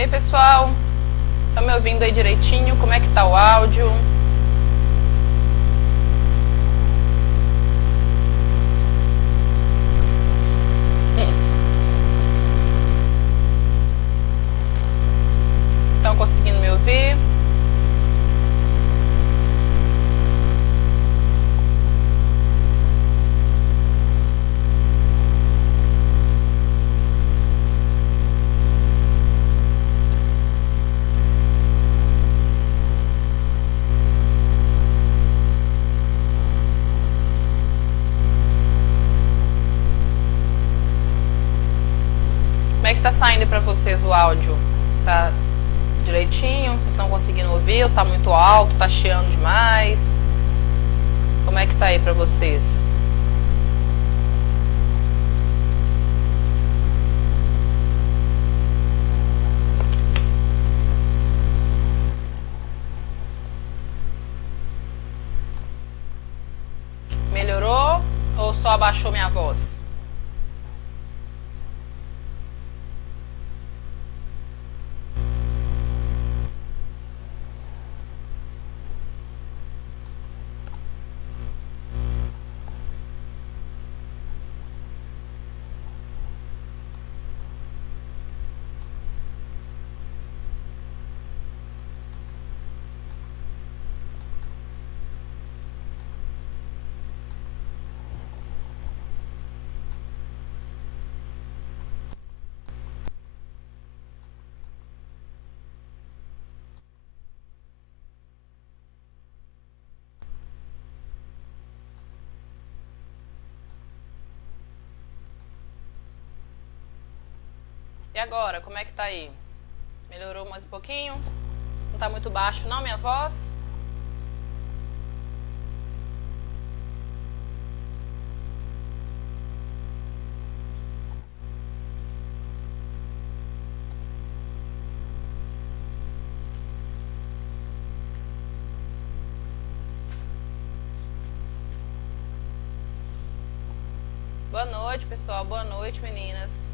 Ei pessoal, tá me ouvindo aí direitinho? Como é que tá o áudio? Estão conseguindo me ouvir? Como é que tá saindo pra vocês o áudio? Tá direitinho? Vocês estão conseguindo ouvir? Ou tá muito alto? Tá chiando demais? Como é que tá aí pra vocês? Melhorou ou só abaixou minha voz? E agora, como é que tá aí? Melhorou mais um pouquinho? Não tá muito baixo não, minha voz? Boa noite, pessoal. Boa noite, meninas.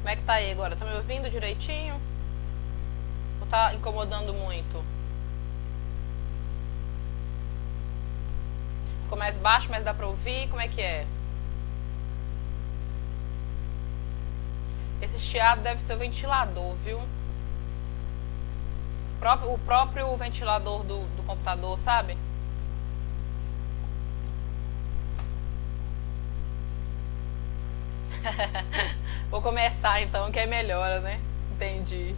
Como é que tá aí agora? Tá me ouvindo direitinho? Ou tá incomodando muito? Ficou mais baixo, mas dá pra ouvir? Como é que é? Esse chiado deve ser o ventilador, viu? O próprio ventilador do computador, sabe? Vou começar então, que é melhor, né? Entendi.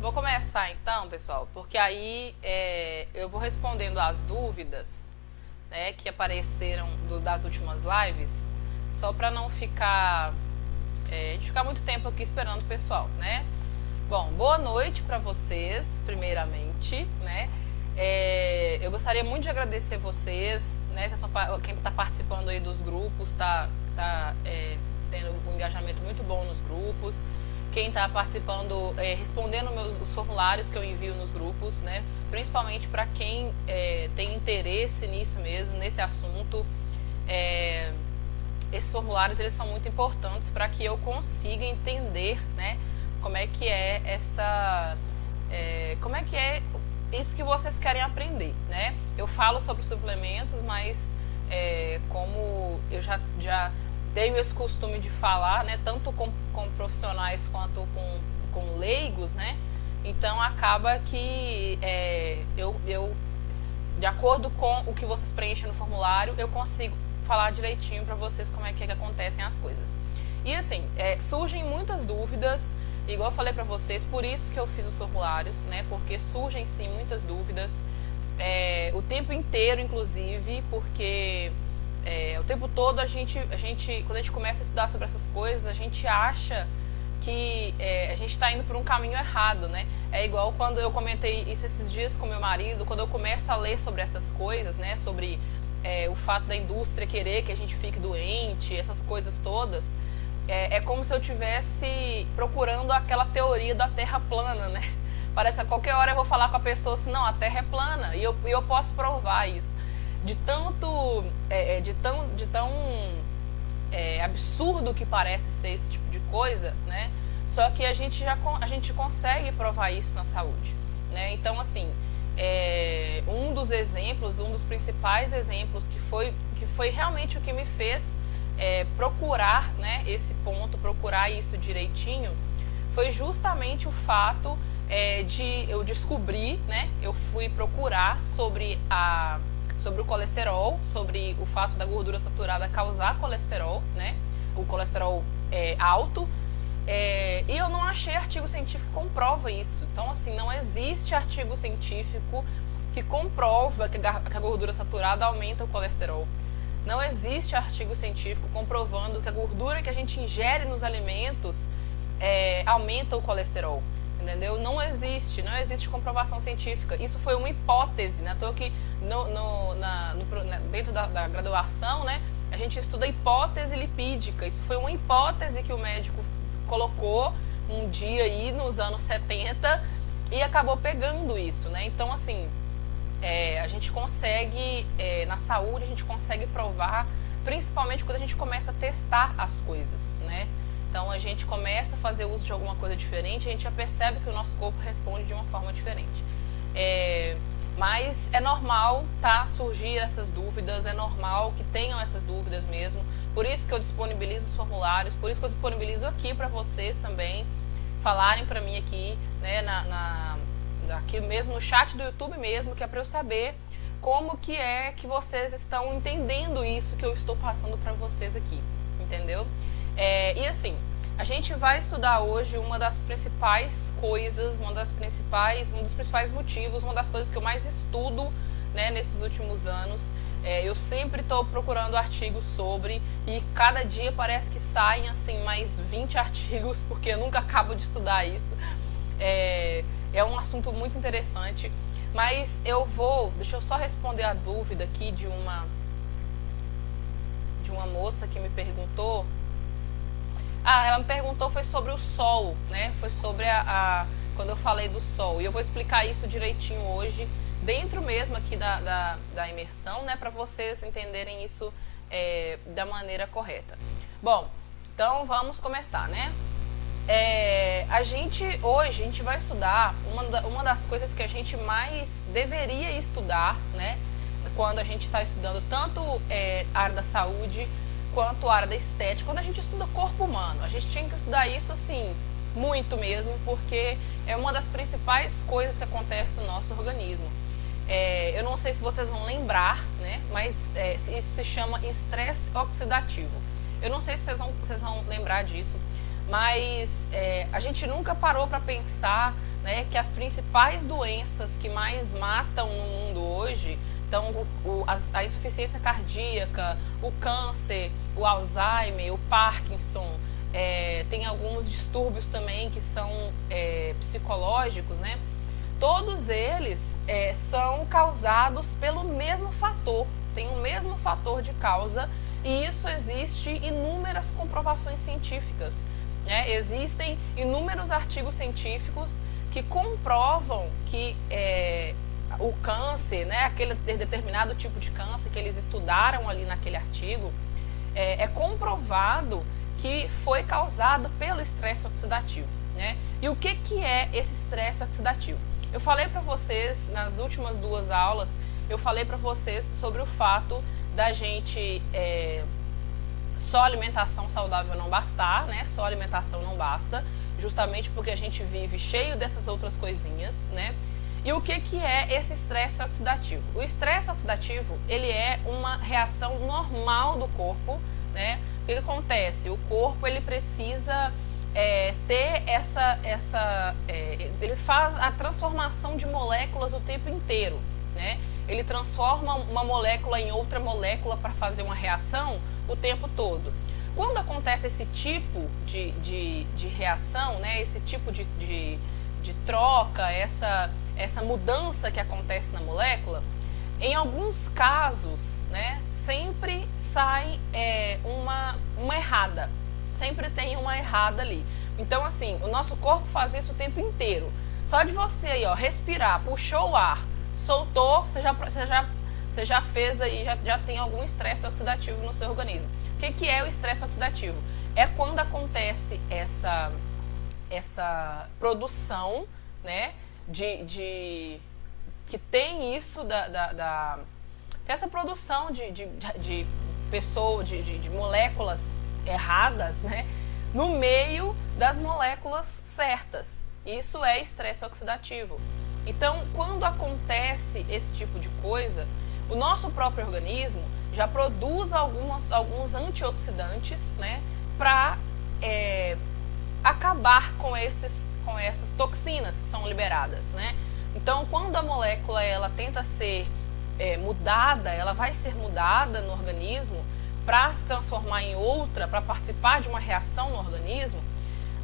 Vou começar então, pessoal, porque aí eu vou respondendo as dúvidas, né, que apareceram das últimas lives, só para não ficar a gente ficar muito tempo aqui esperando o pessoal, né? Bom, boa noite para vocês, primeiramente, né? Eu gostaria muito de agradecer vocês, né? Quem está participando aí dos grupos, tá tendo um engajamento muito bom nos grupos. Quem está participando, respondendo os formulários que eu envio nos grupos, né? Principalmente para quem tem interesse nisso mesmo, nesse assunto. Esses formulários eles são muito importantes para que eu consiga entender, né? Como é que é como é que é isso que vocês querem aprender, né? Eu falo sobre suplementos, mas como eu já tenho esse costume de falar, né? Tanto com profissionais quanto com leigos, né? Então acaba que eu de acordo com o que vocês preenchem no formulário, eu consigo falar direitinho para vocês como é que acontecem as coisas. E assim, surgem muitas dúvidas, igual eu falei para vocês, por isso que eu fiz os formulários, né? Porque surgem sim muitas dúvidas, o tempo inteiro, inclusive, porque o tempo todo quando a gente começa a estudar sobre essas coisas, a gente acha que a gente está indo por um caminho errado, né? É igual quando eu comentei isso esses dias com meu marido, quando eu começo a ler sobre essas coisas, né? Sobre o fato da indústria querer que a gente fique doente, essas coisas todas, é como se eu estivesse procurando aquela teoria da Terra plana, né? Parece que a qualquer hora eu vou falar com a pessoa assim, não, a Terra é plana, e eu posso provar isso. De tão absurdo que parece ser esse tipo de coisa, né? Só que a gente consegue provar isso na saúde, né? Então, assim, um dos principais exemplos que foi realmente o que me fez procurar, né, esse ponto, procurar isso direitinho, foi justamente o fato de eu descobrir, né? Eu fui procurar sobre o colesterol, sobre o fato da gordura saturada causar colesterol, né? O colesterol alto. E eu não achei artigo científico que comprova isso. Então, assim, não existe artigo científico que comprova que a gordura saturada aumenta o colesterol. Não existe artigo científico comprovando que a gordura que a gente ingere nos alimentos aumenta o colesterol. Entendeu? Não existe comprovação científica. Isso foi uma hipótese, né? Estou aqui dentro da graduação, né? A gente estuda hipótese lipídica. Isso foi uma hipótese que o médico colocou um dia aí nos anos 70 e acabou pegando isso, né? Então, assim, a gente consegue, na saúde, a gente consegue provar, principalmente quando a gente começa a testar as coisas, né? Então, a gente começa a fazer uso de alguma coisa diferente, a gente já percebe que o nosso corpo responde de uma forma diferente. Mas é normal, tá, surgir essas dúvidas, é normal que tenham essas dúvidas mesmo. Por isso que eu disponibilizo os formulários, por isso que eu disponibilizo aqui para vocês também falarem para mim aqui, né, aqui mesmo no chat do YouTube mesmo, que é para eu saber como que é que vocês estão entendendo isso que eu estou passando para vocês aqui, entendeu? E assim, a gente vai estudar hoje uma das principais coisas, um dos principais motivos, uma das coisas que eu mais estudo, né, nesses últimos anos. Eu sempre estou procurando artigos sobre, e cada dia parece que saem assim mais 20 artigos, porque eu nunca acabo de estudar isso. É um assunto muito interessante, mas deixa eu só responder a dúvida aqui de uma moça que me perguntou. Ela me perguntou, foi sobre o sol, né? Foi sobre quando eu falei do sol. E eu vou explicar isso direitinho hoje, dentro mesmo aqui da imersão, né? Para vocês entenderem isso da maneira correta. Bom, então vamos começar, né? Hoje a gente vai estudar uma das coisas que a gente mais deveria estudar, né? Quando a gente está estudando tanto a área da saúde quanto a área da estética, quando a gente estuda corpo humano. A gente tinha que estudar isso, assim, muito mesmo, porque é uma das principais coisas que acontece no nosso organismo. Eu não sei se vocês vão lembrar, né, mas isso se chama estresse oxidativo. Eu não sei se vocês vão lembrar disso, mas a gente nunca parou para pensar, né, que as principais doenças que mais matam no mundo hoje, então a insuficiência cardíaca, o câncer, o Alzheimer, o Parkinson, tem alguns distúrbios também que são psicológicos, né? Todos eles são causados pelo mesmo fator, tem o mesmo fator de causa, e isso existe inúmeras comprovações científicas, né? Existem inúmeros artigos científicos que comprovam que o câncer, né, aquele determinado tipo de câncer que eles estudaram ali naquele artigo, é comprovado que foi causado pelo estresse oxidativo, né? E o que é esse estresse oxidativo? Eu falei para vocês nas últimas 2 aulas, eu falei para vocês sobre o fato da gente só alimentação saudável não bastar, né? Só alimentação não basta, justamente porque a gente vive cheio dessas outras coisinhas, né? E o que é esse estresse oxidativo? O estresse oxidativo, ele é uma reação normal do corpo, né? O que acontece? O corpo, ele precisa ter ele faz a transformação de moléculas o tempo inteiro, né? Ele transforma uma molécula em outra molécula para fazer uma reação o tempo todo. Quando acontece esse tipo de reação, né? Esse tipo de troca, essa mudança que acontece na molécula, em alguns casos, né, sempre sai uma errada. Sempre tem uma errada ali. Então, assim, o nosso corpo faz isso o tempo inteiro. Só de você aí, ó, respirar, puxou o ar, soltou, você já fez aí, já tem algum estresse oxidativo no seu organismo. O que é o estresse oxidativo? É quando acontece essa produção, né, que tem isso essa produção de moléculas erradas, né, no meio das moléculas certas. Isso é estresse oxidativo. Então, quando acontece esse tipo de coisa, o nosso próprio organismo já produz alguns antioxidantes, né, para acabar com essas toxinas que são liberadas, né? Então, quando a molécula ela tenta ser mudada, ela vai ser mudada no organismo para se transformar em outra, para participar de uma reação no organismo,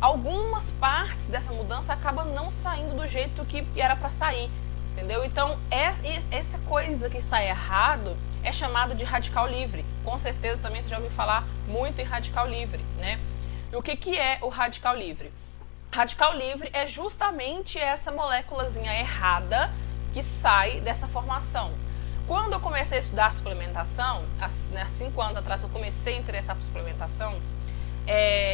algumas partes dessa mudança acabam não saindo do jeito que era para sair, entendeu? Então, essa coisa que sai errado é chamado de radical livre. Com certeza também você já ouviu falar muito em radical livre, né? E o que é o radical livre? Radical livre é justamente essa moléculazinha errada que sai dessa formação. Quando eu comecei a estudar suplementação, há 5 anos atrás eu comecei a interessar por suplementação,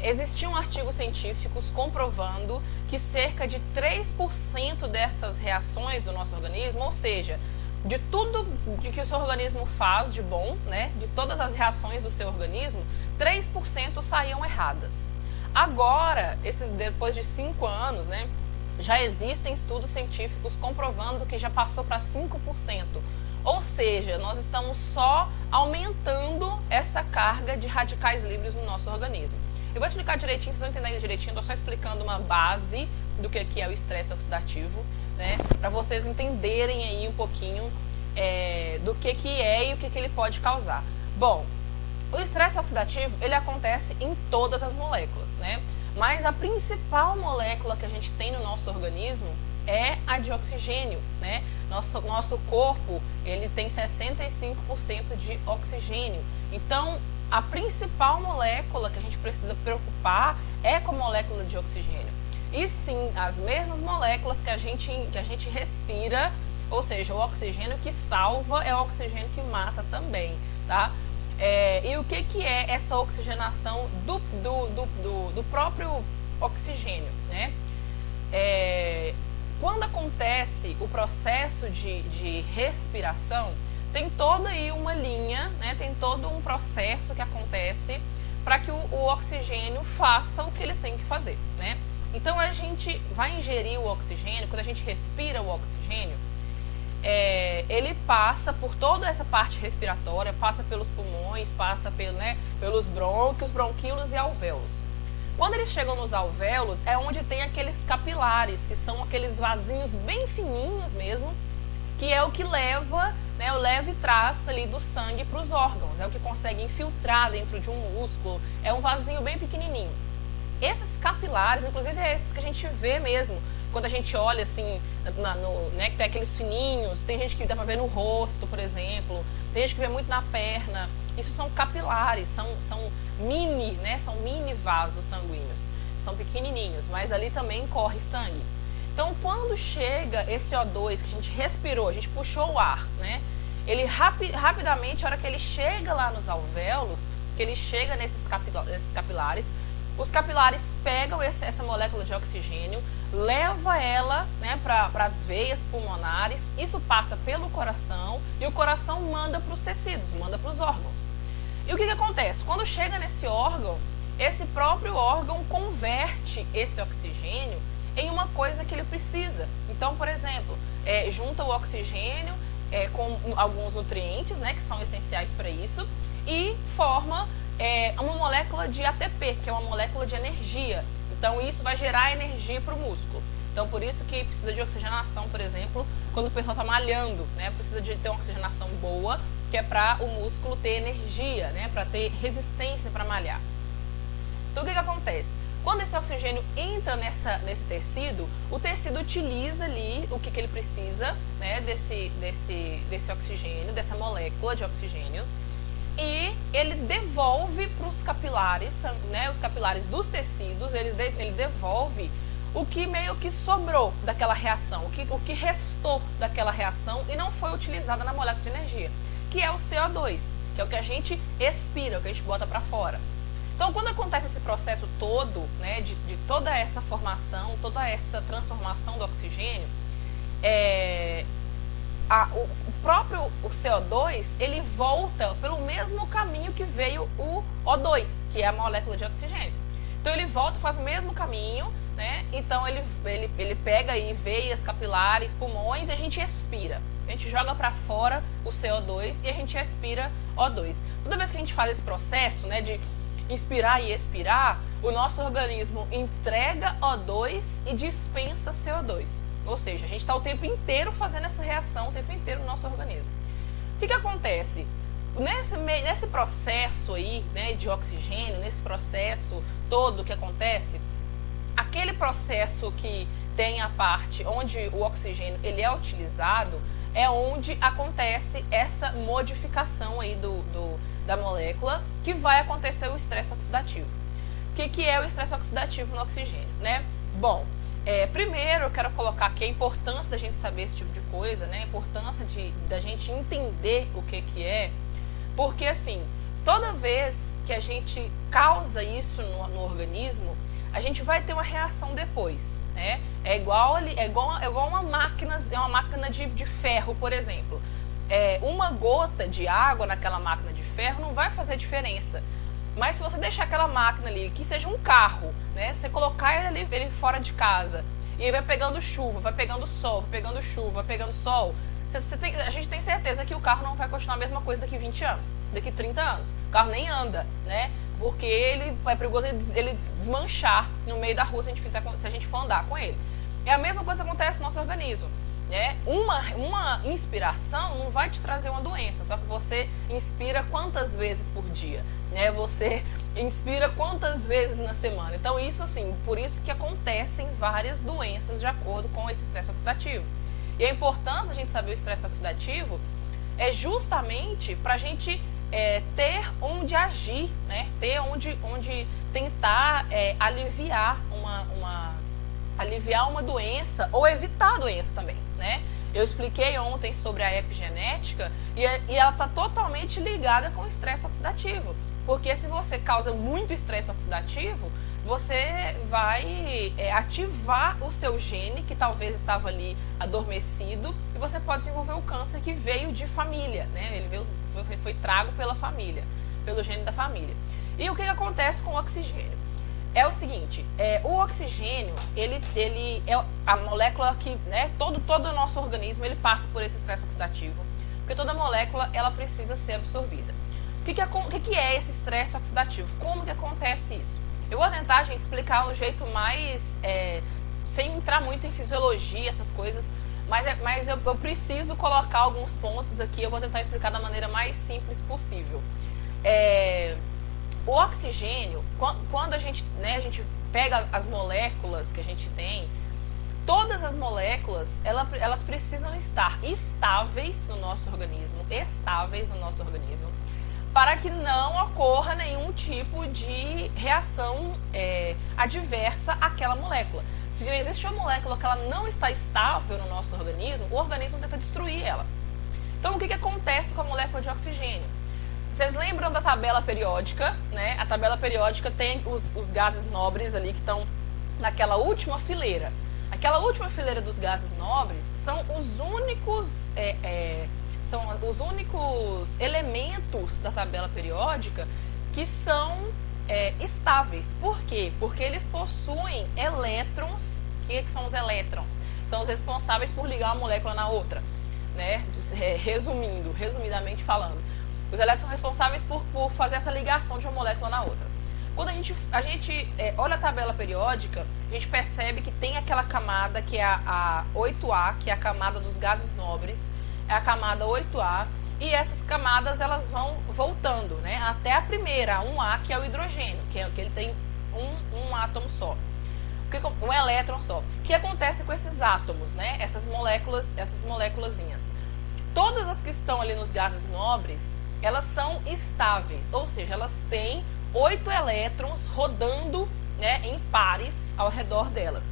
existiam artigos científicos comprovando que cerca de 3% dessas reações do nosso organismo, ou seja, de tudo que o seu organismo faz de bom, né, de todas as reações do seu organismo, 3% saíam erradas. Agora, depois de 5 anos, né, já existem estudos científicos comprovando que já passou para 5%. Ou seja, nós estamos só aumentando essa carga de radicais livres no nosso organismo. Eu vou explicar direitinho, vocês vão entender direitinho, estou só explicando uma base do que é o estresse oxidativo, né, para vocês entenderem aí um pouquinho do que é e o que ele pode causar. Bom, o estresse oxidativo, ele acontece em todas as moléculas, né? Mas a principal molécula que a gente tem no nosso organismo é a de oxigênio, né? Nosso corpo, ele tem 65% de oxigênio. Então, a principal molécula que a gente precisa preocupar é com a molécula de oxigênio. E sim, as mesmas moléculas que a gente respira, ou seja, o oxigênio que salva é o oxigênio que mata também, tá? E o que é essa oxigenação do próprio oxigênio, né? Quando acontece o processo de respiração, tem toda aí uma linha, né? Tem todo um processo que acontece para que o oxigênio faça o que ele tem que fazer, né? Então, a gente vai ingerir o oxigênio, quando a gente respira o oxigênio, ele passa por toda essa parte respiratória, passa pelos pulmões, passa pelos brônquios, bronquíolos e alvéolos. Quando eles chegam nos alvéolos, é onde tem aqueles capilares, que são aqueles vasinhos bem fininhos mesmo, que é o que leva, né, o leva e traz ali do sangue para os órgãos, é o que consegue infiltrar dentro de um músculo, é um vasinho bem pequenininho. Esses capilares, inclusive é esses que a gente vê mesmo, quando a gente olha assim, né, que tem aqueles fininhos, tem gente que dá pra ver no rosto, por exemplo, tem gente que vê muito na perna, isso são capilares, são mini, né, são mini vasos sanguíneos, são pequenininhos, mas ali também corre sangue. Então, quando chega esse O2 que a gente respirou, a gente puxou o ar, né, ele rapidamente, a hora que ele chega lá nos alvéolos, que ele chega nesses capilares, os capilares pegam essa molécula de oxigênio, leva ela, né, para as veias pulmonares, isso passa pelo coração e o coração manda para os tecidos, manda para os órgãos. E o que acontece? Quando chega nesse órgão, esse próprio órgão converte esse oxigênio em uma coisa que ele precisa. Então, por exemplo, junta o oxigênio com alguns nutrientes, né, que são essenciais para isso, e forma uma molécula de ATP, que é uma molécula de energia. Então isso vai gerar energia para o músculo. Então por isso que precisa de oxigenação, por exemplo, quando o pessoal está malhando, né, precisa de ter uma oxigenação boa, que é para o músculo ter energia, né, para ter resistência para malhar. Então o que acontece? Quando esse oxigênio entra nesse tecido, o tecido utiliza ali o que ele precisa, né, desse oxigênio, dessa molécula de oxigênio, e ele devolve para os capilares, né, os capilares dos tecidos, ele devolve o que meio que sobrou daquela reação, o que restou daquela reação e não foi utilizada na molécula de energia, que é o CO2, que é o que a gente expira, o que a gente bota para fora. Então, quando acontece esse processo todo, né, de toda essa formação, toda essa transformação do oxigênio, o próprio CO2, ele volta pelo mesmo caminho que veio o O2, que é a molécula de oxigênio. Então, ele volta, faz o mesmo caminho, né? Então, ele pega aí veias, capilares, pulmões e a gente expira. A gente joga para fora o CO2 e a gente expira O2. Toda vez que a gente faz esse processo, né, de inspirar e expirar, o nosso organismo entrega O2 e dispensa CO2. Ou seja, a gente está o tempo inteiro fazendo essa reação, o tempo inteiro no nosso organismo. O que acontece? Nesse processo aí, né, de oxigênio, nesse processo todo que acontece, aquele processo que tem a parte onde o oxigênio ele é utilizado, é onde acontece essa modificação aí da molécula, que vai acontecer o estresse oxidativo. O que é o estresse oxidativo no oxigênio, né? Bom, primeiro eu quero colocar aqui a importância da gente saber esse tipo de coisa, né? A importância da gente entender o que é, porque assim, toda vez que a gente causa isso no organismo, a gente vai ter uma reação depois, né? É igual uma máquina, de ferro, por exemplo. Uma gota de água naquela máquina de ferro não vai fazer diferença. Mas se você deixar aquela máquina ali, que seja um carro, né? Você colocar ele fora de casa e ele vai pegando chuva, vai pegando sol, vai pegando chuva, vai pegando sol, a gente tem certeza que o carro não vai continuar a mesma coisa daqui 20 anos, daqui 30 anos. O carro nem anda, né? Porque é perigoso ele desmanchar no meio da rua se a gente for andar com ele. É a mesma coisa que acontece no nosso organismo. Né? Uma inspiração não vai te trazer uma doença, só que você inspira quantas vezes por dia, né? Você inspira quantas vezes na semana. Então isso assim, por isso que acontecem várias doenças de acordo com esse estresse oxidativo. E a importância da gente saber o estresse oxidativo é justamente para a gente ter onde agir, né? Ter onde tentar aliviar uma doença ou evitar a doença também, né? Eu expliquei ontem sobre a epigenética e ela está totalmente ligada com o estresse oxidativo, porque se você causa muito estresse oxidativo, você vai ativar o seu gene que talvez estava ali adormecido e você pode desenvolver o câncer que veio de família, né? Ele foi trago pela família, pelo gene da família. E o que acontece com o oxigênio? É o seguinte, o oxigênio, ele é a molécula que, né, todo o nosso organismo, ele passa por esse estresse oxidativo, porque toda molécula, ela precisa ser absorvida. O que é esse estresse oxidativo? Como que acontece isso? Eu vou tentar, gente, explicar o jeito mais, sem entrar muito em fisiologia, essas coisas, mas eu preciso colocar alguns pontos aqui, eu vou tentar explicar da maneira mais simples possível. O oxigênio, quando a gente pega as moléculas que a gente tem, todas as moléculas, elas precisam estar estáveis no nosso organismo, para que não ocorra nenhum tipo de reação adversa àquela molécula. Se existe uma molécula que ela não está estável no nosso organismo, o organismo tenta destruir ela. Então, o que acontece com a molécula de oxigênio? Vocês lembram da tabela periódica, né? A tabela periódica tem os gases nobres ali que estão naquela última fileira. Aquela última fileira dos gases nobres são os únicos elementos da tabela periódica que são estáveis. Por quê? Porque eles possuem elétrons que são os elétrons? São os responsáveis por ligar uma molécula na outra, né? Resumidamente falando. Os elétrons são responsáveis por fazer essa ligação de uma molécula na outra. Quando a gente olha a tabela periódica, a gente percebe que tem aquela camada que é a 8A, que é a camada dos gases nobres, é a camada 8A, e essas camadas elas vão voltando, né, até a primeira, a 1A, que é o hidrogênio, que ele tem um átomo só, um elétron só. O que acontece com esses átomos, né, essas moléculazinhas? Todas as que estão ali nos gases nobres, elas são estáveis, ou seja, elas têm 8 elétrons rodando, né, em pares ao redor delas.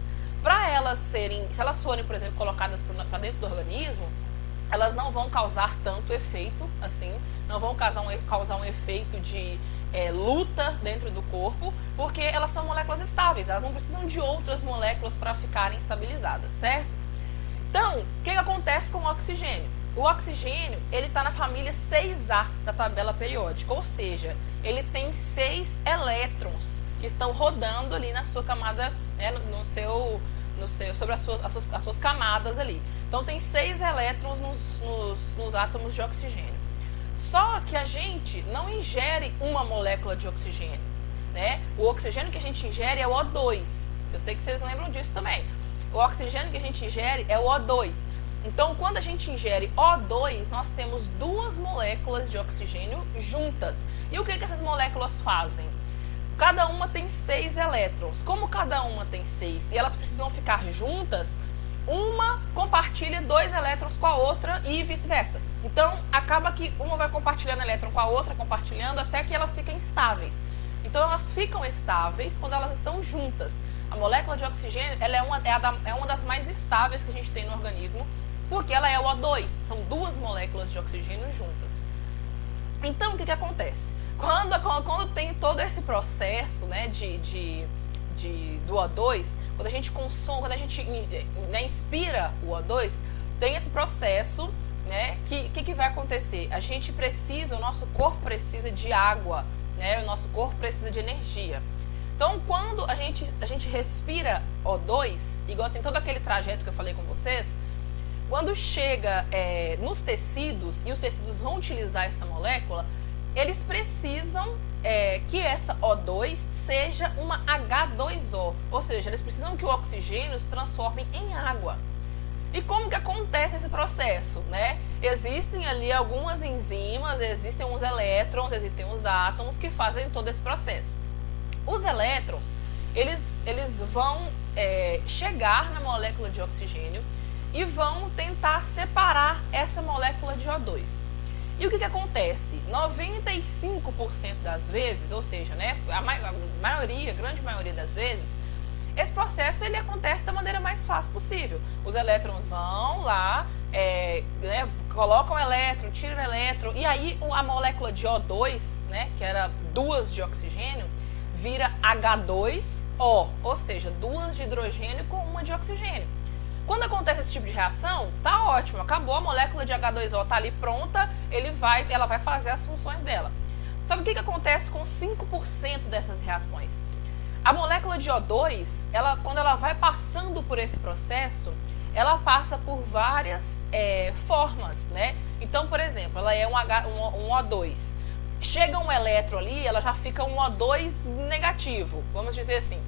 Para elas serem, se elas forem, por exemplo, colocadas para dentro do organismo, elas não vão causar tanto efeito, assim, não vão causar um efeito de luta dentro do corpo, porque elas são moléculas estáveis, elas não precisam de outras moléculas para ficarem estabilizadas, certo? Então, o que acontece com o oxigênio? O oxigênio, ele está na família 6A da tabela periódica, ou seja, ele tem 6 elétrons que estão rodando ali na sua camada, né, sobre as suas camadas ali. Então, tem 6 elétrons nos átomos de oxigênio. Só que a gente não ingere uma molécula de oxigênio, né? O oxigênio que a gente ingere é o O2. Eu sei que vocês lembram disso também. O oxigênio que a gente ingere é o O2. Então, quando a gente ingere O2, nós temos 2 moléculas de oxigênio juntas. E o que essas moléculas fazem? Cada uma tem 6 elétrons. Como cada uma tem 6 e elas precisam ficar juntas, uma compartilha 2 elétrons com a outra e vice-versa. Então, acaba que uma vai compartilhando elétron com a outra, compartilhando até que elas fiquem estáveis. Então, elas ficam estáveis quando elas estão juntas. A molécula de oxigênio ela é uma das mais estáveis que a gente tem no organismo, porque ela é o O2, são 2 moléculas de oxigênio juntas. Então, o que acontece? Quando tem todo esse processo, né, do O2, quando a gente consome, quando a gente, né, inspira o O2, tem esse processo, né, que vai acontecer? A gente precisa, o nosso corpo precisa de água, né, o nosso corpo precisa de energia. Então, quando a gente respira O2, igual tem todo aquele trajeto que eu falei com vocês, quando chega nos tecidos, e os tecidos vão utilizar essa molécula, eles precisam que essa O2 seja uma H2O, ou seja, eles precisam que o oxigênio se transforme em água. E como que acontece esse processo, né? Existem ali algumas enzimas, existem uns elétrons, existem uns átomos que fazem todo esse processo. Os elétrons, eles vão chegar na molécula de oxigênio e vão tentar separar essa molécula de O2. E o que acontece? 95% das vezes, ou seja, né, a grande maioria das vezes, esse processo ele acontece da maneira mais fácil possível. Os elétrons vão lá, né, colocam o elétron, tiram o elétron, e aí a molécula de O2, né, que era 2 de oxigênio, vira H2O, ou seja, 2 de hidrogênio com 1 de oxigênio. Quando acontece esse tipo de reação, tá ótimo, acabou, a molécula de H2O tá ali pronta, ela vai fazer as funções dela. Só que o que acontece com 5% dessas reações? A molécula de O2, quando ela vai passando por esse processo, ela passa por várias formas, né? Então, por exemplo, ela é um O2. Chega um elétron ali, ela já fica um O2 negativo, vamos dizer assim.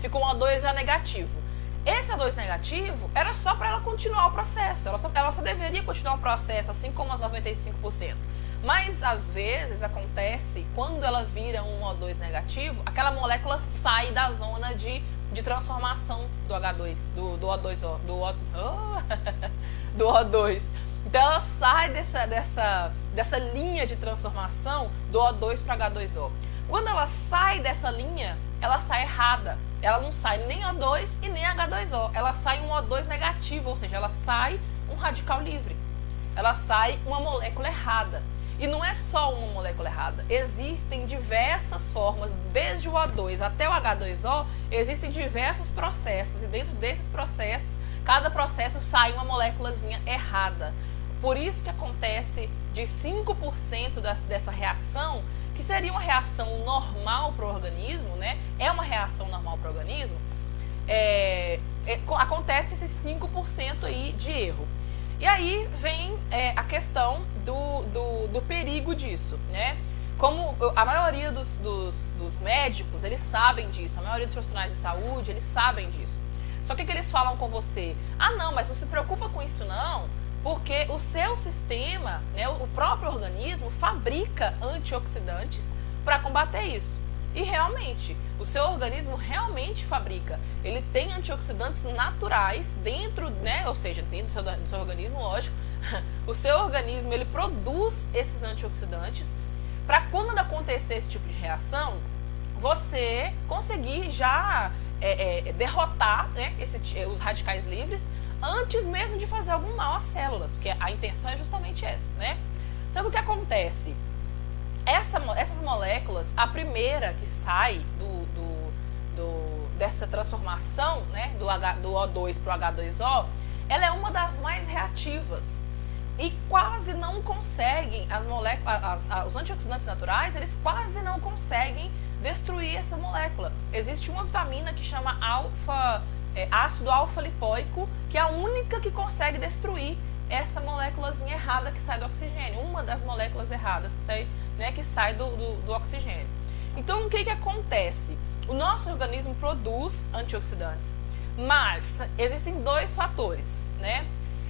Fica um O2 já negativo. Esse O2 negativo era só para ela continuar o processo, ela só deveria continuar o processo, assim como as 95%. Mas, às vezes, acontece, quando ela vira um O2 negativo, aquela molécula sai da zona de transformação do H2, do O2O, do O2. Então, ela sai dessa linha de transformação do O2 para H2O. Quando ela sai dessa linha, ela sai errada. Ela não sai nem O2 e nem H2O. Ela sai um O2 negativo, ou seja, ela sai um radical livre. Ela sai uma molécula errada. E não é só uma molécula errada. Existem diversas formas, desde o O2 até o H2O, existem diversos processos. E dentro desses processos, cada processo sai uma moléculazinha errada. Por isso que acontece de 5% dessa reação, que seria uma reação normal para o organismo, né? É uma reação normal para o organismo, acontece esses 5% aí de erro. E aí vem a questão do perigo disso, né? Como a maioria dos médicos, eles sabem disso, a maioria dos profissionais de saúde, eles sabem disso. Só que eles falam com você, não, mas não se preocupa com isso não, porque o seu sistema, né, o próprio organismo, fabrica antioxidantes para combater isso. E realmente, o seu organismo realmente fabrica. Ele tem antioxidantes naturais dentro, né, ou seja, dentro do seu organismo, lógico. O seu organismo, ele produz esses antioxidantes para quando acontecer esse tipo de reação, você conseguir já derrotar, né, os radicais livres antes mesmo de fazer algum mal às células, porque a intenção é justamente essa, né? Só que o que acontece? Essas moléculas, a primeira que sai dessa transformação, né, do O2 para o H2O, ela é uma das mais reativas e quase não conseguem, os antioxidantes naturais, eles quase não conseguem destruir essa molécula. Existe uma vitamina que chama ácido alfa-lipoico, que é a única que consegue destruir essa moléculazinha errada que sai do oxigênio, uma das moléculas erradas que sai do oxigênio. Então, o que acontece? O nosso organismo produz antioxidantes, mas existem dois fatores, né?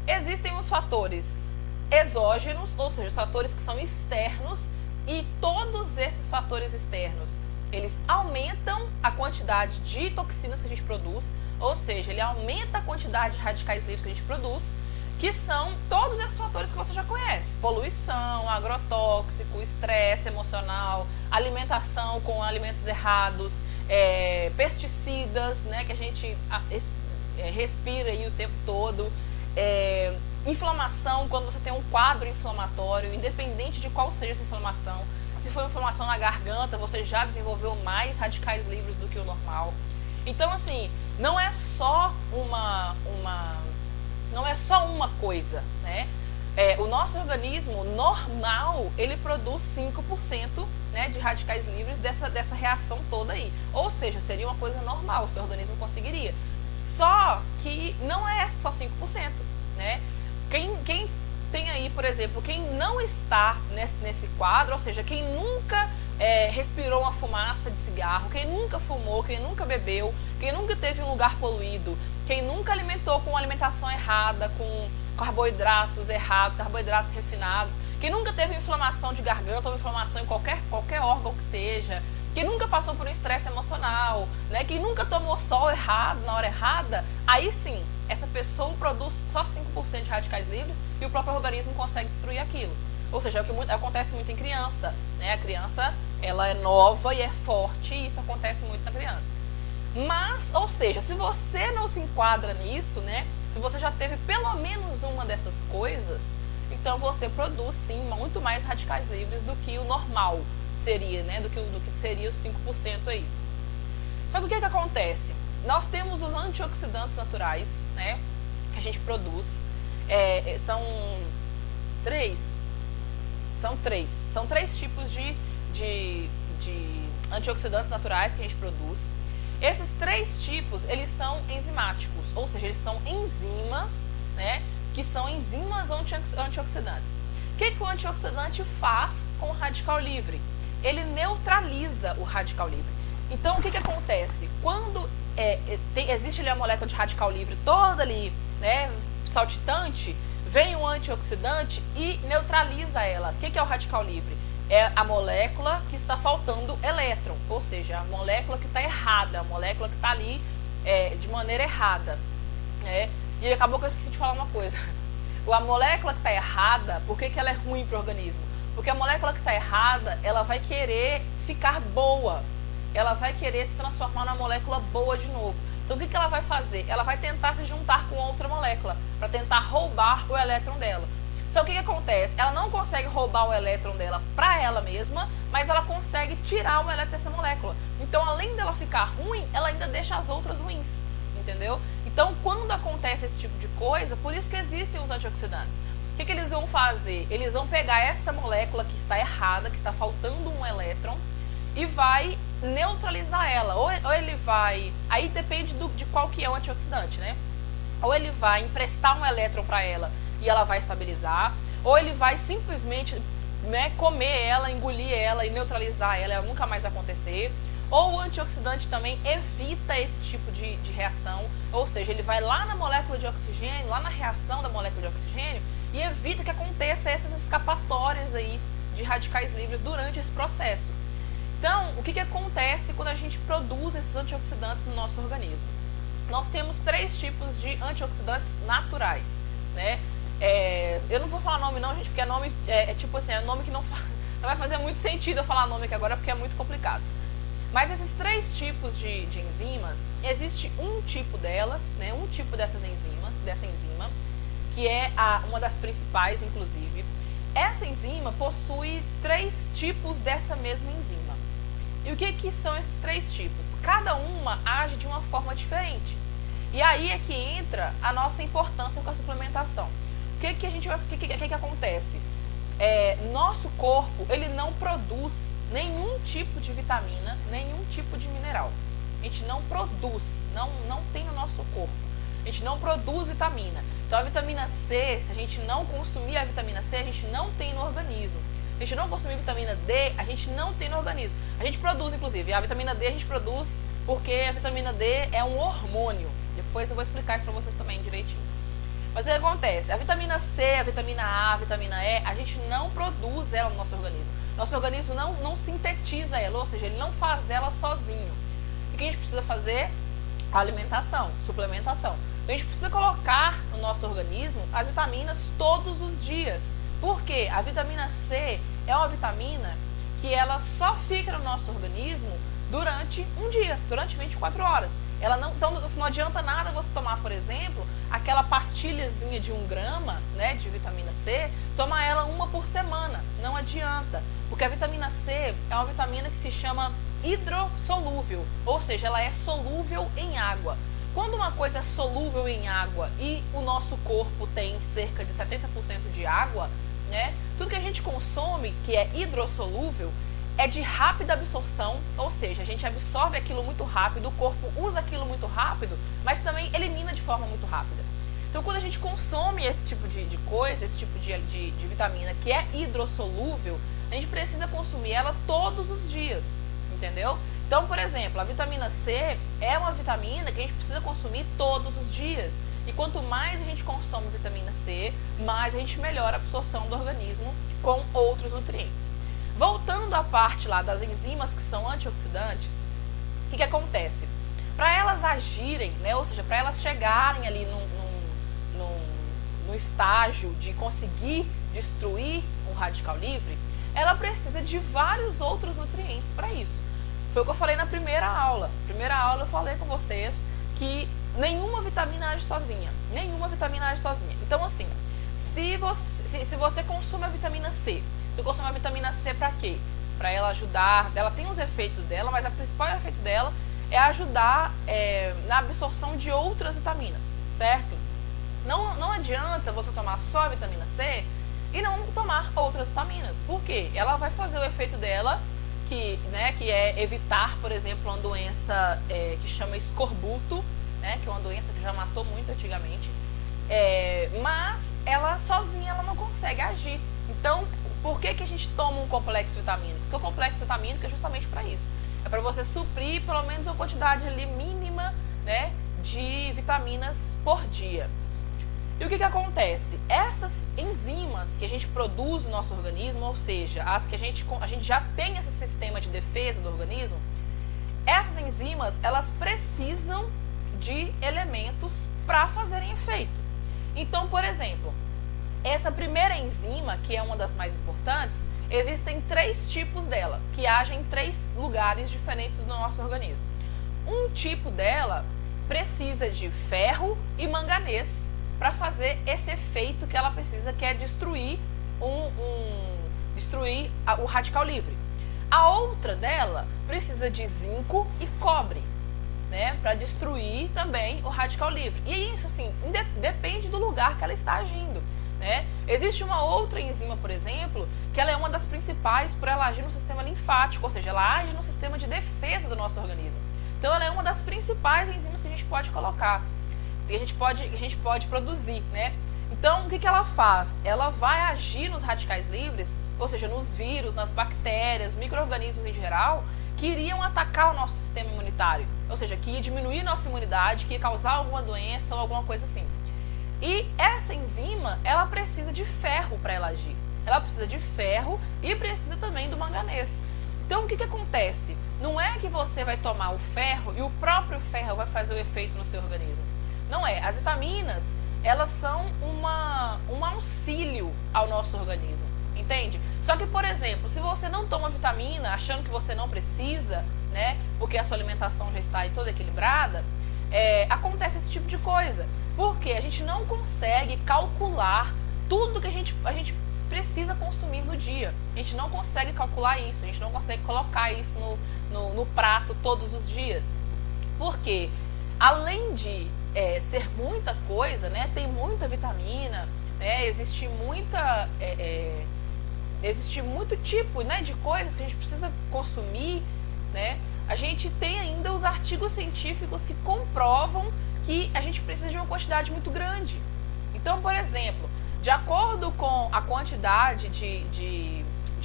Existem os fatores exógenos, ou seja, os fatores que são externos, e todos esses fatores externos, eles aumentam a quantidade de toxinas que a gente produz, ou seja, ele aumenta a quantidade de radicais livres que a gente produz, que são todos esses fatores que você já conhece: poluição, agrotóxico, estresse emocional, alimentação com alimentos errados, pesticidas, né, que a gente respira aí o tempo todo, inflamação, quando você tem um quadro inflamatório, independente de qual seja essa inflamação. Se for inflamação na garganta, você já desenvolveu mais radicais livres do que o normal. Então, assim, não é só uma coisa, né? O nosso organismo normal, ele produz 5%, né, de radicais livres dessa reação toda aí. Ou seja, seria uma coisa normal, o seu organismo conseguiria. Só que não é só 5%, né? Quem tem aí, por exemplo, quem não está nesse quadro, ou seja, quem nunca respirou uma fumaça de cigarro, quem nunca fumou, quem nunca bebeu, quem nunca teve um lugar poluído, quem nunca alimentou com alimentação errada, com carboidratos errados, carboidratos refinados, quem nunca teve inflamação de garganta ou inflamação em qualquer órgão que seja, quem nunca passou por um estresse emocional, né, quem nunca tomou sol errado, na hora errada, aí sim, essa pessoa produz só 5% de radicais livres e o próprio organismo consegue destruir aquilo. Ou seja, é o que acontece muito em criança, né? A criança, ela é nova e é forte, e isso acontece muito na criança. Mas, ou seja, se você não se enquadra nisso, né? Se você já teve pelo menos uma dessas coisas, então você produz sim muito mais radicais livres do que o normal seria, né? Do que seria os 5% aí. Só que o que acontece? Nós temos os antioxidantes naturais, né? Que a gente produz. São três tipos de antioxidantes naturais que a gente produz. Esses três tipos, eles são enzimáticos, ou seja, eles são enzimas, né, que são enzimas antioxidantes. O que o antioxidante faz com o radical livre? Ele neutraliza o radical livre. Então, o que acontece? Quando existe ali a molécula de radical livre toda ali, né, saltitante, vem o antioxidante e neutraliza ela. O que é o radical livre? É a molécula que está faltando elétron, ou seja, a molécula que está errada, a molécula que está ali de maneira errada, né? E acabou que eu esqueci de falar uma coisa. A molécula que está errada, por que ela é ruim para o organismo? Porque a molécula que está errada, ela vai querer ficar boa, ela vai querer se transformar numa molécula boa de novo. Então, o que ela vai fazer? Ela vai tentar se juntar com outra molécula para tentar roubar o elétron dela. Só que o que acontece? Ela não consegue roubar o elétron dela para ela mesma, mas ela consegue tirar o elétron dessa molécula. Então, além dela ficar ruim, ela ainda deixa as outras ruins, entendeu? Então, quando acontece esse tipo de coisa, por isso que existem os antioxidantes. O que eles vão fazer? Eles vão pegar essa molécula que está errada, que está faltando um elétron, e vai neutralizar ela. Ou ele vai... Aí depende de qual que é o antioxidante, né? Ou ele vai emprestar um elétron para ela e ela vai estabilizar, ou ele vai simplesmente, né, comer ela, engolir ela e neutralizar ela nunca mais vai acontecer. Ou o antioxidante também evita esse tipo de reação, ou seja, ele vai lá na molécula de oxigênio, lá na reação da molécula de oxigênio e evita que aconteça essas escapatórias aí de radicais livres durante esse processo. Então, o que acontece quando a gente produz esses antioxidantes no nosso organismo? Nós temos 3 tipos de antioxidantes naturais, né? Eu não vou falar nome não, gente, porque nome tipo assim, é nome que não vai fazer muito sentido eu falar nome aqui agora, porque é muito complicado. Mas esses 3 tipos de enzimas, existe um tipo delas, né, um tipo dessa enzima, que é uma das principais, inclusive. Essa enzima possui 3 tipos dessa mesma enzima. E o que são esses 3 tipos? Cada uma age de uma forma diferente. E aí é que entra a nossa importância com a suplementação. O que acontece? Nosso corpo, ele não produz nenhum tipo de vitamina, nenhum tipo de mineral. A gente não produz, não tem no nosso corpo. A gente não produz vitamina. Então a vitamina C, se a gente não consumir a vitamina C, a gente não tem no organismo. Se a gente não consumir vitamina D, a gente não tem no organismo. A gente produz, inclusive, a vitamina D a gente produz porque a vitamina D é um hormônio. Depois eu vou explicar isso para vocês também direitinho. Mas o que acontece? A vitamina C, a vitamina A, a vitamina E, a gente não produz ela no nosso organismo. Nosso organismo não sintetiza ela, ou seja, ele não faz ela sozinho. O que a gente precisa fazer? Alimentação, suplementação. Então a gente precisa colocar no nosso organismo as vitaminas todos os dias. Por quê? A vitamina C é uma vitamina que ela só fica no nosso organismo durante um dia, durante 24 horas. Então não adianta nada você tomar, por exemplo, aquela pastilhazinha de 1 grama, né, de vitamina C, tomar ela 1 por semana. Não adianta, porque a vitamina C é uma vitamina que se chama hidrossolúvel, ou seja, ela é solúvel em água. Quando uma coisa é solúvel em água e o nosso corpo tem cerca de 70% de água, né, tudo que a gente consome que é hidrossolúvel é de rápida absorção, ou seja, a gente absorve aquilo muito rápido, o corpo usa aquilo muito rápido, mas também elimina de forma muito rápida. Então, quando a gente consome esse tipo de coisa, esse tipo de vitamina que é hidrossolúvel, a gente precisa consumir ela todos os dias, entendeu? Então, por exemplo, a vitamina C é uma vitamina que a gente precisa consumir todos os dias. E quanto mais a gente consome vitamina C, mais a gente melhora a absorção do organismo com outros nutrientes. Voltando à parte lá das enzimas que são antioxidantes, o que acontece? Para elas agirem, né, ou seja, para elas chegarem ali no estágio de conseguir destruir um radical livre, ela precisa de vários outros nutrientes para isso. Foi o que eu falei na primeira aula. Na primeira aula eu falei com vocês que nenhuma vitamina age sozinha. Nenhuma vitamina age sozinha. Então, assim, se você consome a vitamina C, você consome a vitamina C para quê? Para ela ajudar, ela tem os efeitos dela, mas o principal efeito dela é ajudar na absorção de outras vitaminas, certo? Não adianta você tomar só a vitamina C e não tomar outras vitaminas. Por quê? Ela vai fazer o efeito dela, que é evitar, por exemplo, uma doença que chama escorbuto, né, que é uma doença que já matou muito antigamente, mas ela sozinha ela não consegue agir. Então, por que a gente toma um complexo vitamínico? Porque o complexo vitamínico é justamente para isso. É para você suprir pelo menos uma quantidade ali mínima, né, de vitaminas por dia. E o que acontece? Essas enzimas que a gente produz no nosso organismo, ou seja, as que a gente já tem esse sistema de defesa do organismo, essas enzimas, elas precisam de elementos para fazerem efeito. Então, por exemplo, essa primeira enzima, que é uma das mais importantes, existem 3 tipos dela, que agem em 3 lugares diferentes do nosso organismo. Um tipo dela precisa de ferro e manganês para fazer esse efeito que ela precisa, que é destruir o radical livre. A outra dela precisa de zinco e cobre, né, para destruir também o radical livre. E isso, assim, depende do lugar que ela está agindo. né? Existe uma outra enzima, por exemplo, que ela é uma das principais por ela agir no sistema linfático, ou seja, ela age no sistema de defesa do nosso organismo. Então ela é uma das principais enzimas que a gente pode colocar, que a gente pode produzir, né? Então, o que ela faz? Ela vai agir nos radicais livres, ou seja, nos vírus, nas bactérias, micro-organismos em geral, que iriam atacar o nosso sistema imunitário. Ou seja, que ia diminuir nossa imunidade, que ia causar alguma doença ou alguma coisa assim. E essa enzima, ela precisa de ferro para ela agir. Ela precisa de ferro e precisa também do manganês. Então, o que acontece? Não é que você vai tomar o ferro e o próprio ferro vai fazer o efeito no seu organismo. Não é. As vitaminas, elas são um auxílio ao nosso organismo, entende? Só que, por exemplo, se você não toma vitamina achando que você não precisa, né, porque a sua alimentação já está aí toda equilibrada, acontece esse tipo de coisa. Porque a gente não consegue calcular tudo que a gente precisa consumir no dia. A gente não consegue calcular isso, a gente não consegue colocar isso no prato todos os dias. Porque, além de ser muita coisa, né, tem muita vitamina, né, existe muito tipo, né, de coisas que a gente precisa consumir, né, a gente tem ainda os artigos científicos que comprovam que a gente precisa de uma quantidade muito grande. Então, por exemplo, de acordo com a quantidade de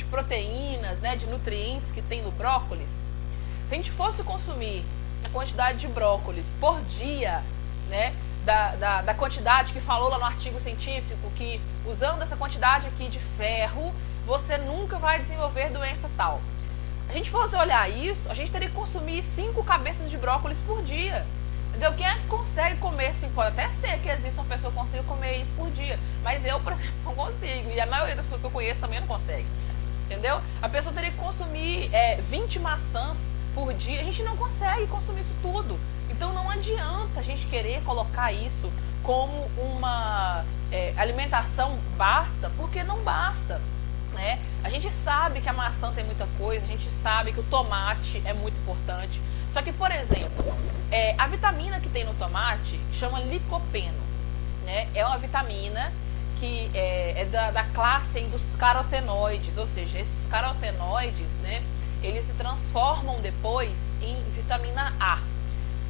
proteínas, né, de nutrientes que tem no brócolis, se a gente fosse consumir a quantidade de brócolis por dia, né, da quantidade que falou lá no artigo científico, que usando essa quantidade aqui de ferro, você nunca vai desenvolver doença tal. A gente fosse olhar isso, a gente teria que consumir 5 cabeças de brócolis por dia. Entendeu? Quem é que consegue comer 5? Pode até ser que exista uma pessoa que consiga comer isso por dia. Mas eu, por exemplo, não consigo. E a maioria das pessoas que eu conheço também não consegue. Entendeu? A pessoa teria que consumir 20 maçãs por dia. A gente não consegue consumir isso tudo. Então não adianta a gente querer colocar isso como uma alimentação basta, porque não basta. Né? A gente sabe que a maçã tem muita coisa, a gente sabe que o tomate é muito importante. Só que, por exemplo, a vitamina que tem no tomate chama licopeno. Né? É uma vitamina que é da classe aí dos carotenoides, ou seja, esses carotenoides, né, eles se transformam depois em vitamina A.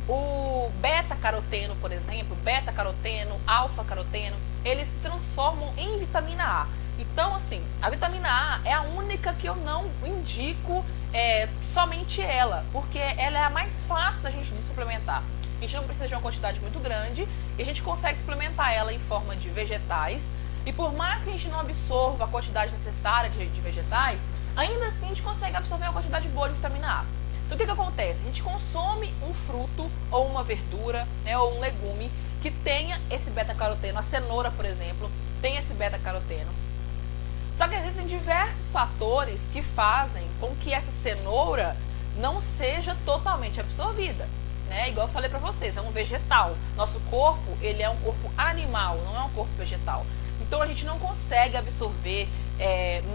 O beta-caroteno, por exemplo, beta-caroteno, alfa-caroteno, eles se transformam em vitamina A. Então, assim, a vitamina A é a única que eu não indico somente ela, porque ela é a mais fácil da gente de suplementar. A gente não precisa de uma quantidade muito grande e a gente consegue suplementar ela em forma de vegetais. E por mais que a gente não absorva a quantidade necessária de vegetais, ainda assim a gente consegue absorver uma quantidade boa de vitamina A. Então, o que acontece? A gente consome um fruto ou uma verdura, né, ou um legume que tenha esse beta-caroteno. A cenoura, por exemplo, tem esse beta-caroteno. Só que existem diversos fatores que fazem com que essa cenoura não seja totalmente absorvida. Né? Igual eu falei para vocês, é um vegetal. Nosso corpo, ele é um corpo animal, não é um corpo vegetal. Então a gente não consegue absorver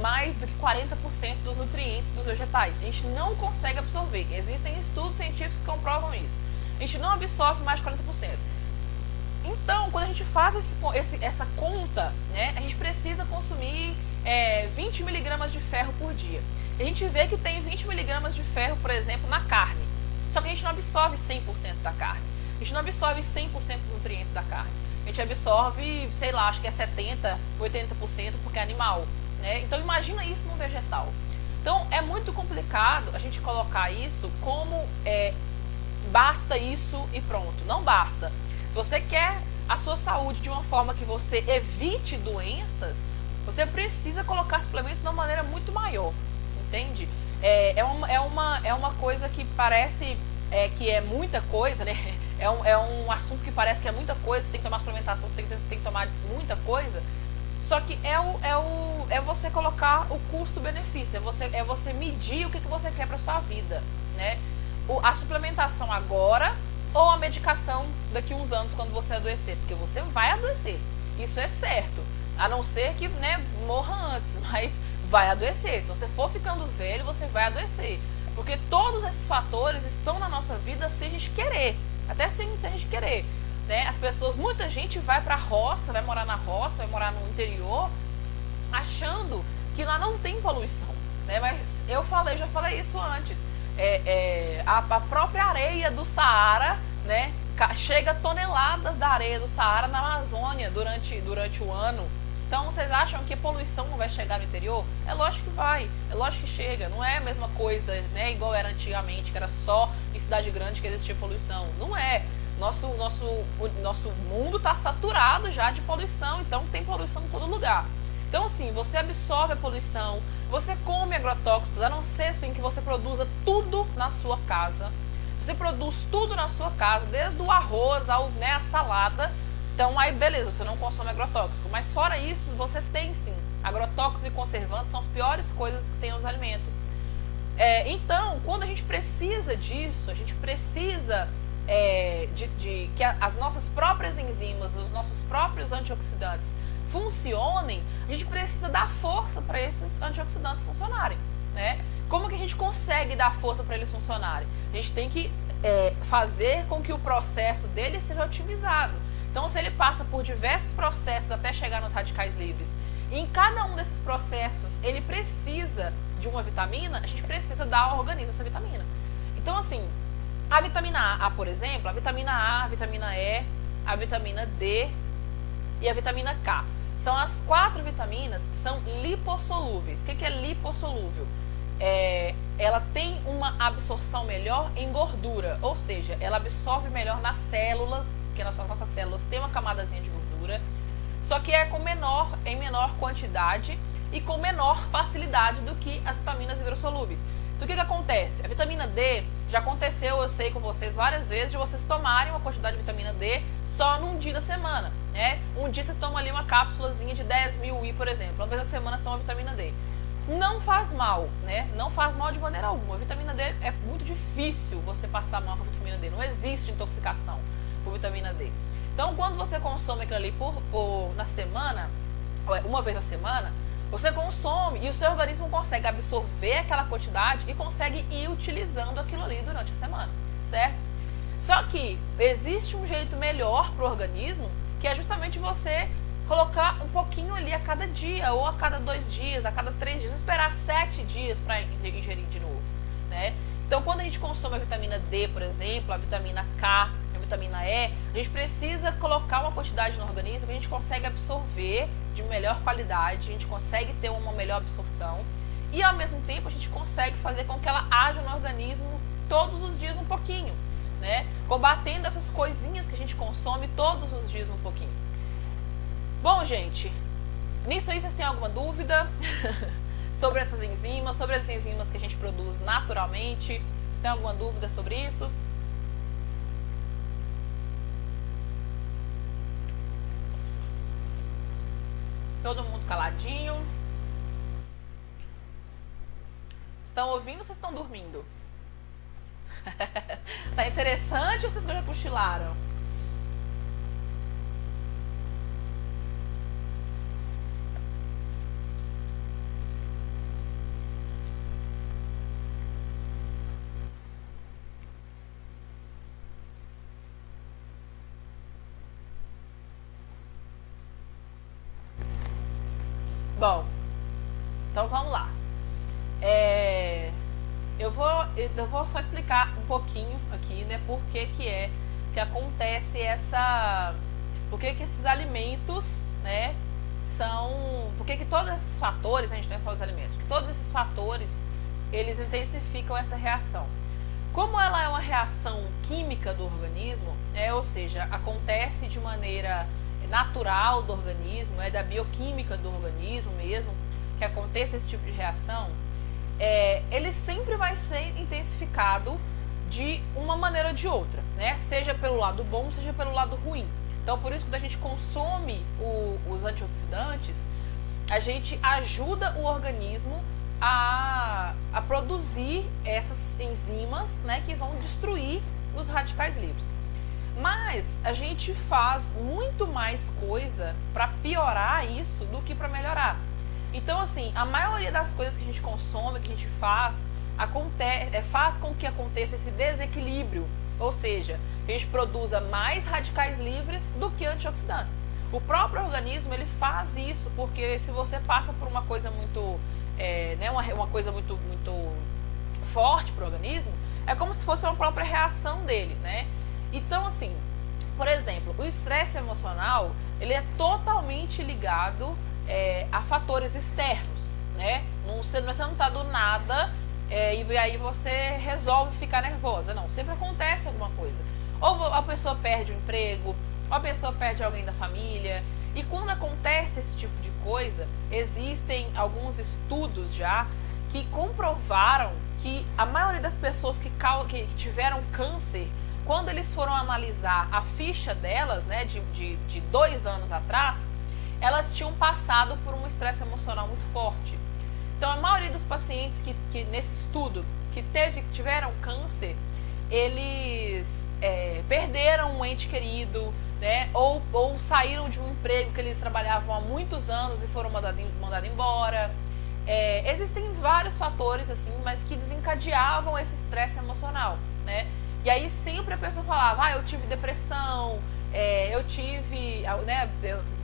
mais do que 40% dos nutrientes dos vegetais. A gente não consegue absorver. Existem estudos científicos que comprovam isso. A gente não absorve mais de 40%. Então, quando a gente faz essa conta, né, a gente precisa consumir 20 miligramas de ferro por dia. A gente vê que tem 20 miligramas de ferro, por exemplo, na carne. Só que a gente não absorve 100% da carne. A gente não absorve 100% dos nutrientes da carne. A gente absorve, sei lá, acho que é 70%, 80% porque é animal. Né? Então imagina isso no vegetal. Então é muito complicado a gente colocar isso como basta isso e pronto. Não basta. Se você quer a sua saúde de uma forma que você evite doenças, você precisa colocar suplementos de uma maneira muito maior. Entende? É uma coisa que parece que é muita coisa, né? É um assunto que parece que é muita coisa, você tem que tomar suplementação, você tem que tomar muita coisa. Só que é você colocar o custo-benefício, é você medir o que você quer para sua vida, né? A suplementação agora ou a medicação daqui a uns anos quando você adoecer, porque você vai adoecer, isso é certo, a não ser que, né, morra antes, mas vai adoecer. Se você for ficando velho, você vai adoecer, porque todos esses fatores estão na nossa vida se a gente querer, até se a gente querer. né? As pessoas, muita gente vai para a roça, vai morar na roça, vai morar no interior, achando que lá não tem poluição, né? Mas já falei isso antes. A própria areia do Saara, né? Chega toneladas da areia do Saara na Amazônia durante o ano. Então, vocês acham que a poluição não vai chegar no interior? É lógico que vai, é lógico que chega. Não é a mesma coisa, né, igual era antigamente, que era só em cidade grande que existia poluição. Não é. Nosso mundo está saturado já de poluição, então tem poluição em todo lugar. Então, assim, você absorve a poluição, você come agrotóxicos, a não ser assim, que você produza tudo na sua casa. Você produz tudo na sua casa, desde o arroz a salada. Então, aí beleza, você não consome agrotóxico. Mas fora isso, você tem sim. Agrotóxicos e conservantes são as piores coisas que tem nos alimentos. Então, quando a gente precisa disso, a gente precisa de que as nossas próprias enzimas, os nossos próprios antioxidantes funcionem, a gente precisa dar força para esses antioxidantes funcionarem, né? Como que a gente consegue dar força para eles funcionarem? A gente tem que fazer com que o processo dele seja otimizado. Então, se ele passa por diversos processos até chegar nos radicais livres, e em cada um desses processos ele precisa de uma vitamina, a gente precisa dar ao organismo essa vitamina. Então, assim, a vitamina A, por exemplo, a vitamina A, a vitamina E, a vitamina D e a vitamina K. São as 4 vitaminas que são lipossolúveis. O que é lipossolúvel? Ela tem uma absorção melhor em gordura, ou seja, ela absorve melhor nas células, que as nossas células têm uma camadazinha de gordura, só que em menor quantidade e com menor facilidade do que as vitaminas hidrossolúveis. Então, o que acontece? A vitamina D, já aconteceu, eu sei com vocês várias vezes, de vocês tomarem uma quantidade de vitamina D só num dia da semana, né? Um dia você toma ali uma cápsulazinha de 10.000 I, por exemplo, uma vez na semana você toma vitamina D. Não faz mal, né? Não faz mal de maneira alguma. A vitamina D é muito difícil você passar mal com a vitamina D. Não existe intoxicação por vitamina D. Então, quando você consome aquilo ali na semana, uma vez na semana, você consome e o seu organismo consegue absorver aquela quantidade e consegue ir utilizando aquilo ali durante a semana, certo? Só que existe um jeito melhor para o organismo, que é justamente você colocar um pouquinho ali a cada dia, ou a cada 2 dias, a cada 3 dias, esperar 7 dias para ingerir de novo, né? Então, quando a gente consome a vitamina D, por exemplo, a vitamina K, a vitamina E, a gente precisa colocar uma quantidade no organismo que a gente consegue absorver de melhor qualidade, a gente consegue ter uma melhor absorção e, ao mesmo tempo, a gente consegue fazer com que ela haja no organismo todos os dias um pouquinho, né? Combatendo essas coisinhas que a gente consome todos os dias um pouquinho. Bom, gente, nisso aí vocês têm alguma dúvida sobre essas enzimas, sobre as enzimas que a gente produz naturalmente? Vocês têm alguma dúvida sobre isso? Todo mundo caladinho? Estão ouvindo ou vocês estão dormindo? Tá interessante ou vocês já cochilaram? Bom, então vamos lá. Eu vou só explicar um pouquinho aqui, né, por que acontece por que esses alimentos, né, por que todos esses fatores, a gente não é só os alimentos, porque todos esses fatores, eles intensificam essa reação. Como ela é uma reação química do organismo, ou seja, acontece de maneira natural do organismo, da bioquímica do organismo mesmo, que aconteça esse tipo de reação, ele sempre vai ser intensificado de uma maneira ou de outra, né? Seja pelo lado bom, seja pelo lado ruim. Então, por isso, quando a gente consome os antioxidantes, a gente ajuda o organismo a produzir essas enzimas, né, que vão destruir os radicais livres. Mas a gente faz muito mais coisa para piorar isso do que para melhorar. Então, assim, a maioria das coisas que a gente consome, que a gente faz com que aconteça esse desequilíbrio Ou seja, que a gente produza mais radicais livres do que antioxidantes. O próprio organismo, ele faz isso, porque se você passa por uma coisa muito, né, uma coisa muito forte para o organismo, é como se fosse uma própria reação dele, né? Então, assim, por exemplo, o estresse emocional, ele é totalmente ligado a fatores externos, né? Você não está do nada e aí você resolve ficar nervosa. Não, sempre acontece alguma coisa. Ou a pessoa perde o emprego, ou a pessoa perde alguém da família. E quando acontece esse tipo de coisa, existem alguns estudos já que comprovaram que a maioria das pessoas que tiveram câncer, quando eles foram analisar a ficha delas, né, de 2 anos atrás, elas tinham passado por um estresse emocional muito forte. Então, a maioria dos pacientes que nesse estudo que tiveram câncer, eles perderam um ente querido, né, ou saíram de um emprego que eles trabalhavam há muitos anos e foram mandados embora. Existem vários fatores, assim, mas que desencadeavam esse estresse emocional, né? E aí sempre a pessoa falava, eu tive depressão, eu tive, né,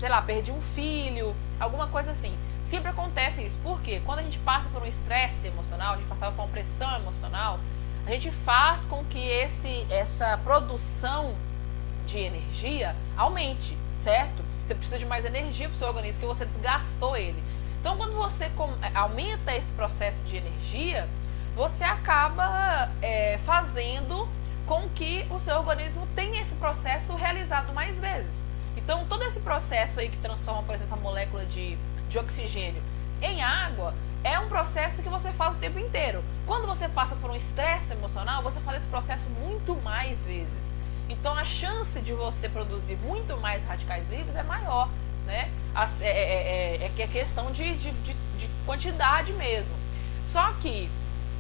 sei lá, perdi um filho, alguma coisa assim. Sempre acontece isso. Por quê? Quando a gente passa por um estresse emocional, a gente passava por uma pressão emocional, a gente faz com que essa produção de energia aumente, certo? Você precisa de mais energia para o seu organismo, porque você desgastou ele. Então, quando você aumenta esse processo de energia, você acaba fazendo com que o seu organismo tenha esse processo realizado mais vezes. Então, todo esse processo aí que transforma, por exemplo, a molécula de oxigênio em água, é um processo que você faz o tempo inteiro. Quando você passa por um estresse emocional, você faz esse processo muito mais vezes. Então, a chance de você produzir muito mais radicais livres é maior, né? É questão de quantidade mesmo. Só que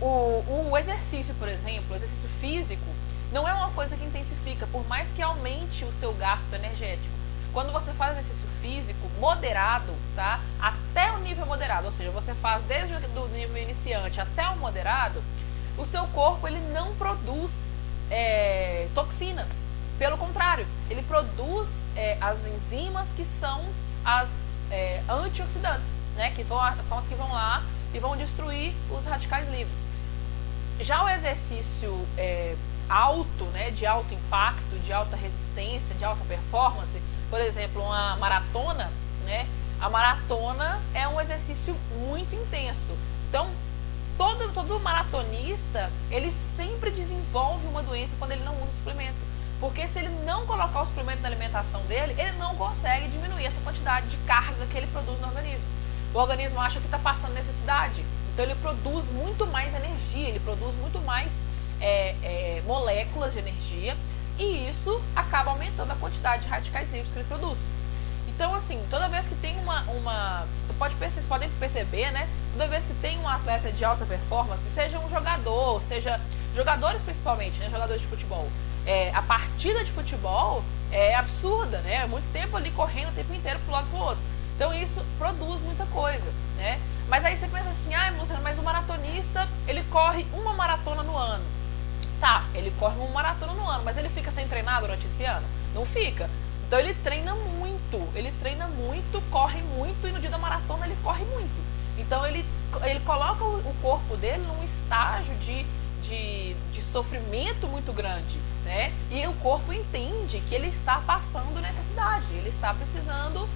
o exercício, por exemplo, o exercício físico, não é uma coisa que intensifica, por mais que aumente o seu gasto energético. Quando você faz exercício físico moderado, tá? Até o nível moderado, ou seja, você faz desde o nível iniciante até o moderado, o seu corpo ele não produz toxinas. Pelo contrário, ele produz as enzimas que são as antioxidantes, né? São as que vão lá e vão destruir os radicais livres. Já o exercício alto, né, de alto impacto, de alta resistência, de alta performance, por exemplo, uma maratona, né? A maratona é um exercício muito intenso. Então, todo maratonista, ele sempre desenvolve uma doença quando ele não usa suplemento. Porque se ele não colocar o suplemento na alimentação dele, ele não consegue diminuir essa quantidade de carga que ele produz no organismo. O organismo acha que está passando necessidade. Então, ele produz muito mais energia, ele produz muito mais moléculas de energia. E isso acaba aumentando a quantidade de radicais livres que ele produz. Então, assim, toda vez que tem vocês podem perceber, né? Toda vez que tem um atleta de alta performance, seja um jogador, seja jogadores principalmente, né? Jogadores de futebol. A partida de futebol é absurda, né? Muito tempo ali correndo o tempo inteiro pro lado pro outro. Então, isso produz muita coisa, né? Mas aí você pensa assim, Luciano, mas o maratonista, ele corre uma maratona no ano. Tá, ele corre uma maratona no ano, mas ele fica sem treinar durante esse ano? Não fica. Então ele treina muito, corre muito e no dia da maratona ele corre muito. Então ele coloca o corpo dele num estágio de sofrimento muito grande, né? E o corpo entende que ele está passando necessidade, ele está precisando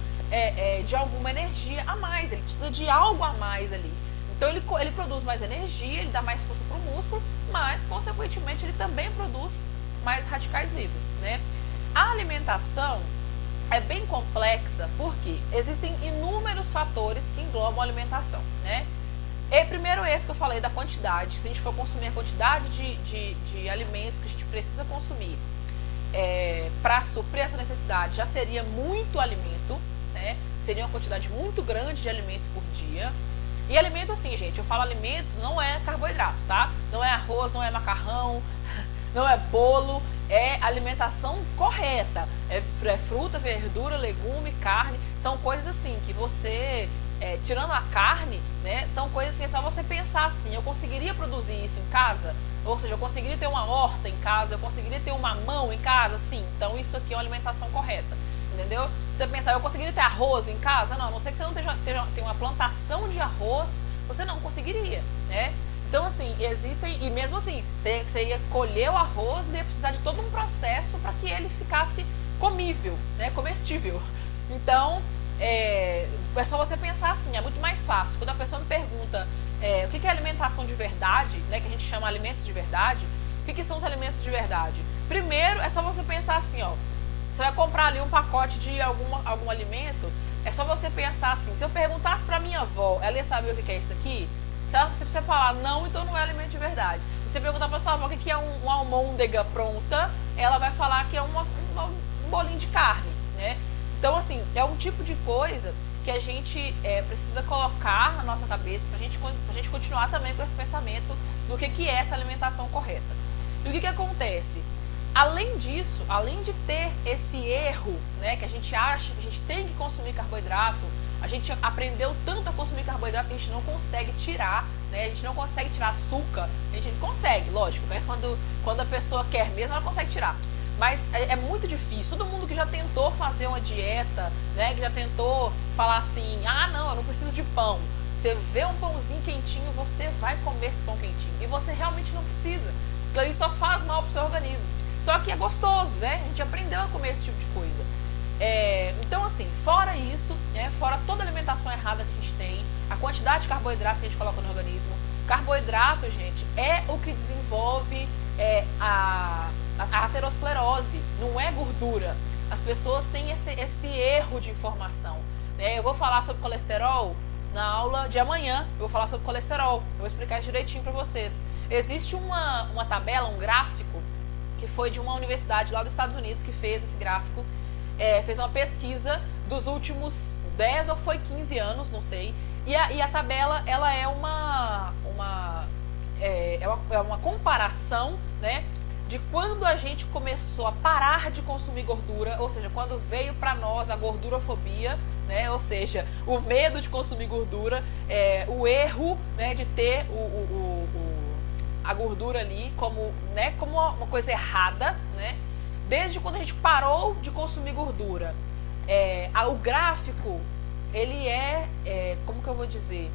de alguma energia a mais, ele precisa de algo a mais ali. Então ele produz mais energia, ele dá mais força para o músculo, mas consequentemente ele também produz mais radicais livres, né? A alimentação é bem complexa porque existem inúmeros fatores que englobam a alimentação, né? E primeiro esse que eu falei da quantidade. Se a gente for consumir a quantidade de alimentos que a gente precisa consumir para suprir essa necessidade, já seria muito alimento, né? Seria uma quantidade muito grande de alimento por dia. E alimento assim, gente, eu falo alimento, não é carboidrato, tá? Não é arroz, não é macarrão, não é bolo, é alimentação correta. É fruta, verdura, legume, carne, são coisas assim que você, tirando a carne, né, são coisas que é só você pensar pensar assim, eu conseguiria produzir isso em casa? Ou seja, eu conseguiria ter uma horta em casa, eu conseguiria ter um mamão em casa? Sim, então isso aqui é uma alimentação correta, entendeu? Você pensar, eu conseguiria ter arroz em casa? Não, a não ser que você não tenha uma plantação de arroz, você não conseguiria, né? Então, assim, existem, e mesmo assim, você ia colher o arroz e ia precisar de todo um processo para que ele ficasse comível, né? Comestível. Então, é só você pensar assim, é muito mais fácil. Quando a pessoa me pergunta o que é alimentação de verdade, né? Que a gente chama alimentos de verdade, o que são os alimentos de verdade? Primeiro, é só você pensar assim, ó. Você vai comprar ali um pacote de algum alimento, é só você pensar assim, se eu perguntasse para minha avó, ela ia saber o que é isso aqui? Se você falar não, então não é alimento de verdade. Se você perguntar para sua avó o que é uma almôndega pronta, ela vai falar que é um bolinho de carne, né? Então, assim, é um tipo de coisa que a gente precisa colocar na nossa cabeça pra gente continuar também com esse pensamento do que é essa alimentação correta. E o que acontece? Além disso, além de ter esse erro, né, que a gente acha que a gente tem que consumir carboidrato, a gente aprendeu tanto a consumir carboidrato que a gente não consegue tirar, né? A gente não consegue tirar açúcar. A gente consegue, lógico, né? Quando a pessoa quer mesmo, ela consegue tirar. Mas é muito difícil. Todo mundo que já tentou fazer uma dieta, né? Que já tentou falar assim, ah, não, eu não preciso de pão. Você vê um pãozinho quentinho, você vai comer esse pão quentinho. E você realmente não precisa. Porque isso só faz mal pro seu organismo. Só que é gostoso, né? A gente aprendeu a comer esse tipo de coisa. Então, assim, fora isso, né, fora toda a alimentação errada que a gente tem, a quantidade de carboidrato que a gente coloca no organismo, carboidrato, gente, é o que desenvolve a aterosclerose, não é gordura. As pessoas têm esse erro de informação, né? Eu vou falar sobre colesterol na aula de amanhã, eu vou falar sobre colesterol, eu vou explicar isso direitinho para vocês. Existe uma tabela, um gráfico, que foi de uma universidade lá dos Estados Unidos que fez esse gráfico, fez uma pesquisa dos últimos 10 ou foi 15 anos, não sei, e a tabela, ela é uma comparação, né, de quando a gente começou a parar de consumir gordura, ou seja, quando veio para nós a gordurofobia, né, ou seja, o medo de consumir gordura, o erro, né, de ter a gordura ali como, né, como uma coisa errada, né? Desde quando a gente parou de consumir gordura, o gráfico, ele como que eu vou dizer?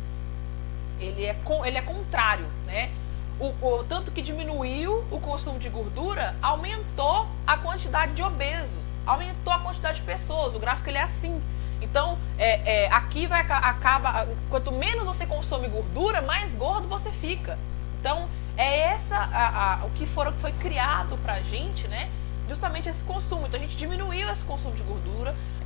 Ele é contrário, né? Tanto que diminuiu o consumo de gordura, aumentou a quantidade de obesos, aumentou a quantidade de pessoas. O gráfico ele é assim. Então, aqui acaba, quanto menos você consome gordura, mais gordo você fica. Então, o que foi criado pra gente, né? Justamente esse consumo. Então a gente diminuiu esse consumo de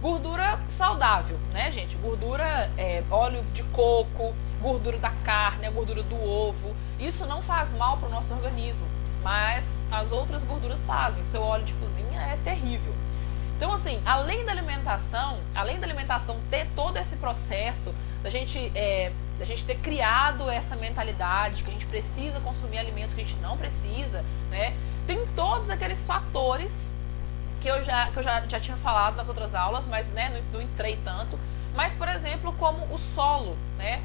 gordura saudável, né, gente? Gordura, óleo de coco, gordura da carne, a gordura do ovo. Isso não faz mal para o nosso organismo, mas as outras gorduras fazem. O seu óleo de cozinha é terrível. Então, assim, além da alimentação ter todo esse processo da gente ter criado essa mentalidade de que a gente precisa consumir alimentos que a gente não precisa, né? Tem todos aqueles fatores que eu já tinha falado nas outras aulas, mas, né, não entrei tanto. Mas, por exemplo, como o solo, né?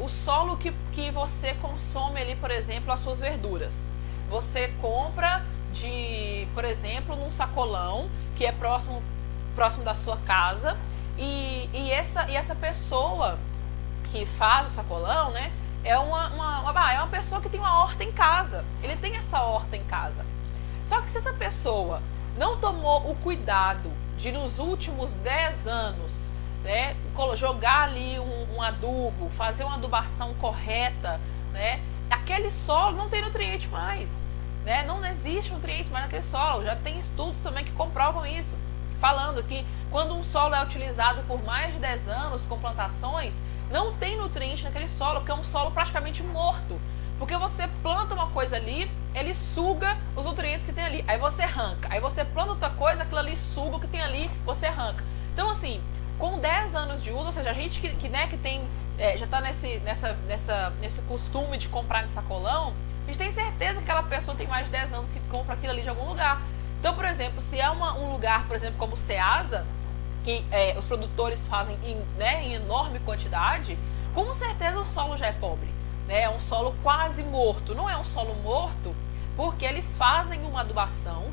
O solo que você consome ali, por exemplo, as suas verduras. Você compra por exemplo, num sacolão que é próximo da sua casa e essa pessoa que faz o sacolão, né? É uma pessoa que tem uma horta em casa. Ele tem essa horta em casa. Só que se essa pessoa não tomou o cuidado de, nos últimos 10 anos, né, jogar ali um adubo, fazer uma adubação correta, né, aquele solo não tem nutriente mais. Né, não existe nutriente mais naquele solo. Já tem estudos também que comprovam isso, falando que quando um solo é utilizado por mais de 10 anos com plantações, não tem nutriente naquele solo, porque é um solo praticamente morto. Porque você planta uma coisa ali, ele suga os nutrientes que tem ali, aí você arranca. Aí você planta outra coisa, aquilo ali suga o que tem ali, você arranca. Então, assim, com 10 anos de uso, ou seja, a gente que tem, já está nesse costume de comprar em sacolão, a gente tem certeza que aquela pessoa tem mais de 10 anos que compra aquilo ali de algum lugar. Então, por exemplo, se é um lugar, por exemplo, como o Ceasa, que os produtores fazem em enorme quantidade, com certeza o solo já é pobre. né? É um solo quase morto. Não é um solo morto porque eles fazem uma adubação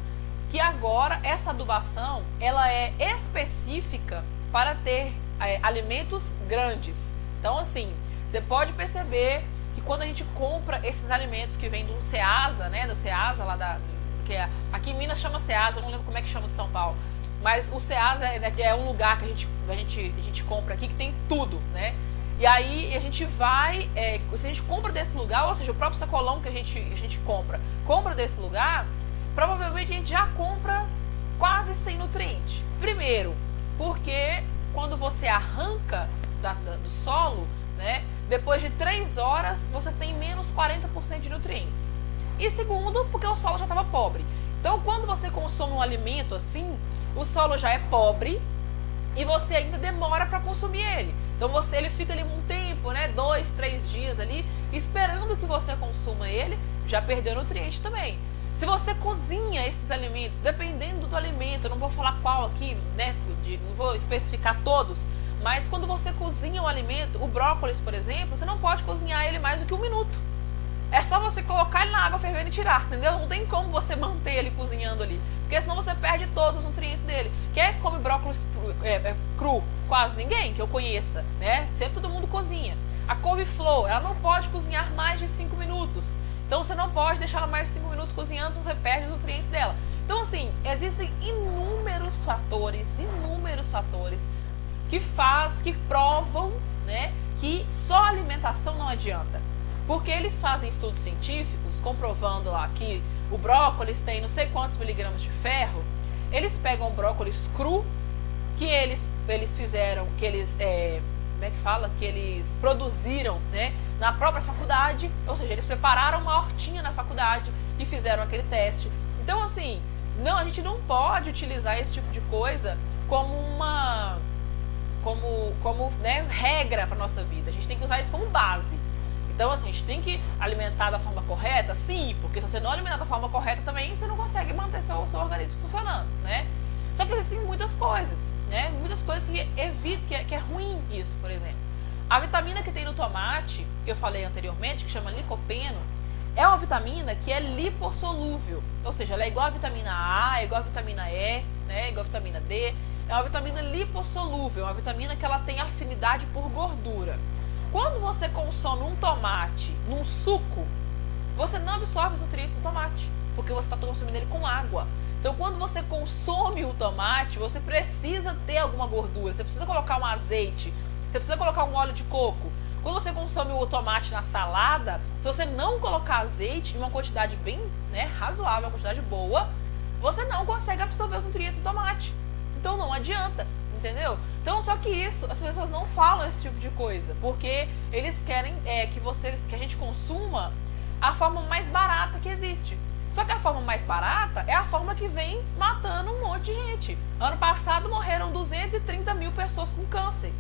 que agora essa adubação ela é específica para ter alimentos grandes. Então assim, você pode perceber que quando a gente compra esses alimentos que vêm do Ceasa, né, do Ceasa lá aqui em Minas chama Ceasa, eu não lembro como é que chama de São Paulo, mas o Ceasa é um lugar que a gente compra aqui que tem tudo, né? E aí a gente vai, se a gente compra desse lugar, ou seja, o próprio sacolão que a gente compra desse lugar, provavelmente a gente já compra quase sem nutriente. Primeiro, porque quando você arranca do solo, né, depois de 3 horas você tem menos 40% de nutrientes. E segundo, porque o solo já estava pobre. Então quando você consome um alimento assim, o solo já é pobre e você ainda demora para consumir ele. Então ele fica ali um tempo, né, 2, 3 dias ali, esperando que você consuma ele, já perdeu nutriente também. Se você cozinha esses alimentos, dependendo do alimento, eu não vou falar qual aqui, né, não vou especificar todos, mas quando você cozinha o alimento, o brócolis, por exemplo, você não pode cozinhar ele mais do que 1 minuto. É só você colocar ele na água fervendo e tirar, entendeu? Não tem como você manter ele cozinhando ali, porque senão você perde todos os nutrientes dele. Quem é que come brócolis cru? Quase ninguém que eu conheça, né? Sempre todo mundo cozinha. A couve-flor, ela não pode cozinhar mais de 5 minutos. Então você não pode deixar ela mais de 5 minutos cozinhando, senão você perde os nutrientes dela. Então assim, existem inúmeros fatores que provam, né, que só alimentação não adianta. Porque eles fazem estudos científicos comprovando lá que o brócolis tem não sei quantos miligramas de ferro. Eles pegam o brócolis cru, que eles fizeram, que eles, como é que fala? Que eles produziram, né, na própria faculdade, ou seja, eles prepararam uma hortinha na faculdade e fizeram aquele teste. Então assim, não, a gente não pode utilizar esse tipo de coisa como né, regra para nossa vida. A gente tem que usar isso como base. Então, assim, a gente tem que alimentar da forma correta? Sim, porque se você não alimentar da forma correta também, você não consegue manter seu organismo funcionando, né? Só que existem muitas coisas, né? Muitas coisas que evitam, que é ruim isso, por exemplo. A vitamina que tem no tomate, que eu falei anteriormente, que chama licopeno, é uma vitamina que é lipossolúvel. Ou seja, ela é igual a vitamina A, é igual a vitamina E, né? É igual a vitamina D. É uma vitamina lipossolúvel, é uma vitamina que ela tem afinidade por gordura. Quando você consome um tomate num suco, você não absorve os nutrientes do tomate, porque você está consumindo ele com água. Então, quando você consome o tomate, você precisa ter alguma gordura, você precisa colocar um azeite, você precisa colocar um óleo de coco. Quando você consome o tomate na salada, se você não colocar azeite em uma quantidade bem, né, razoável, uma quantidade boa, você não consegue absorver os nutrientes do tomate. Então, não adianta. Entendeu? Então, só que isso, as pessoas não falam esse tipo de coisa, porque eles querem que a gente consuma a forma mais barata que existe. Só que a forma mais barata é a forma que vem matando um monte de gente. Ano passado morreram 230 mil pessoas com câncer.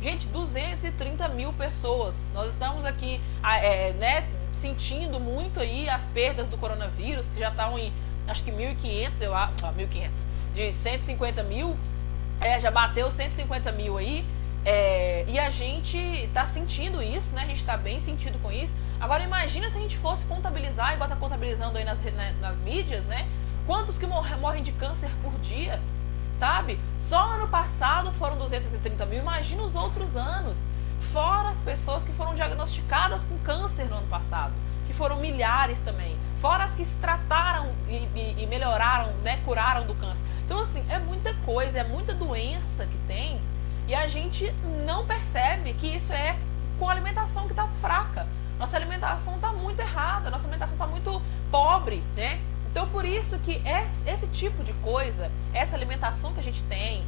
Gente, 230 mil pessoas. Nós estamos aqui, né, sentindo muito aí as perdas do coronavírus, que já estão em, acho que 1.500, 1.500, de 150 mil. Já bateu 150 mil aí, e a gente está sentindo isso, né? A gente está bem sentido com isso. Agora imagina se a gente fosse contabilizar, igual está contabilizando aí nas mídias, né? Quantos que morrem de câncer por dia, sabe? Só ano passado foram 230 mil, imagina os outros anos. Fora as pessoas que foram diagnosticadas com câncer no ano passado, que foram milhares também. Fora as que se trataram e melhoraram, né? Curaram do câncer. Então, assim, é muita coisa, é muita doença que tem e a gente não percebe que isso é com a alimentação que está fraca. Nossa alimentação está muito errada, nossa alimentação está muito pobre, né? Então, por isso que esse tipo de coisa, essa alimentação que a gente tem,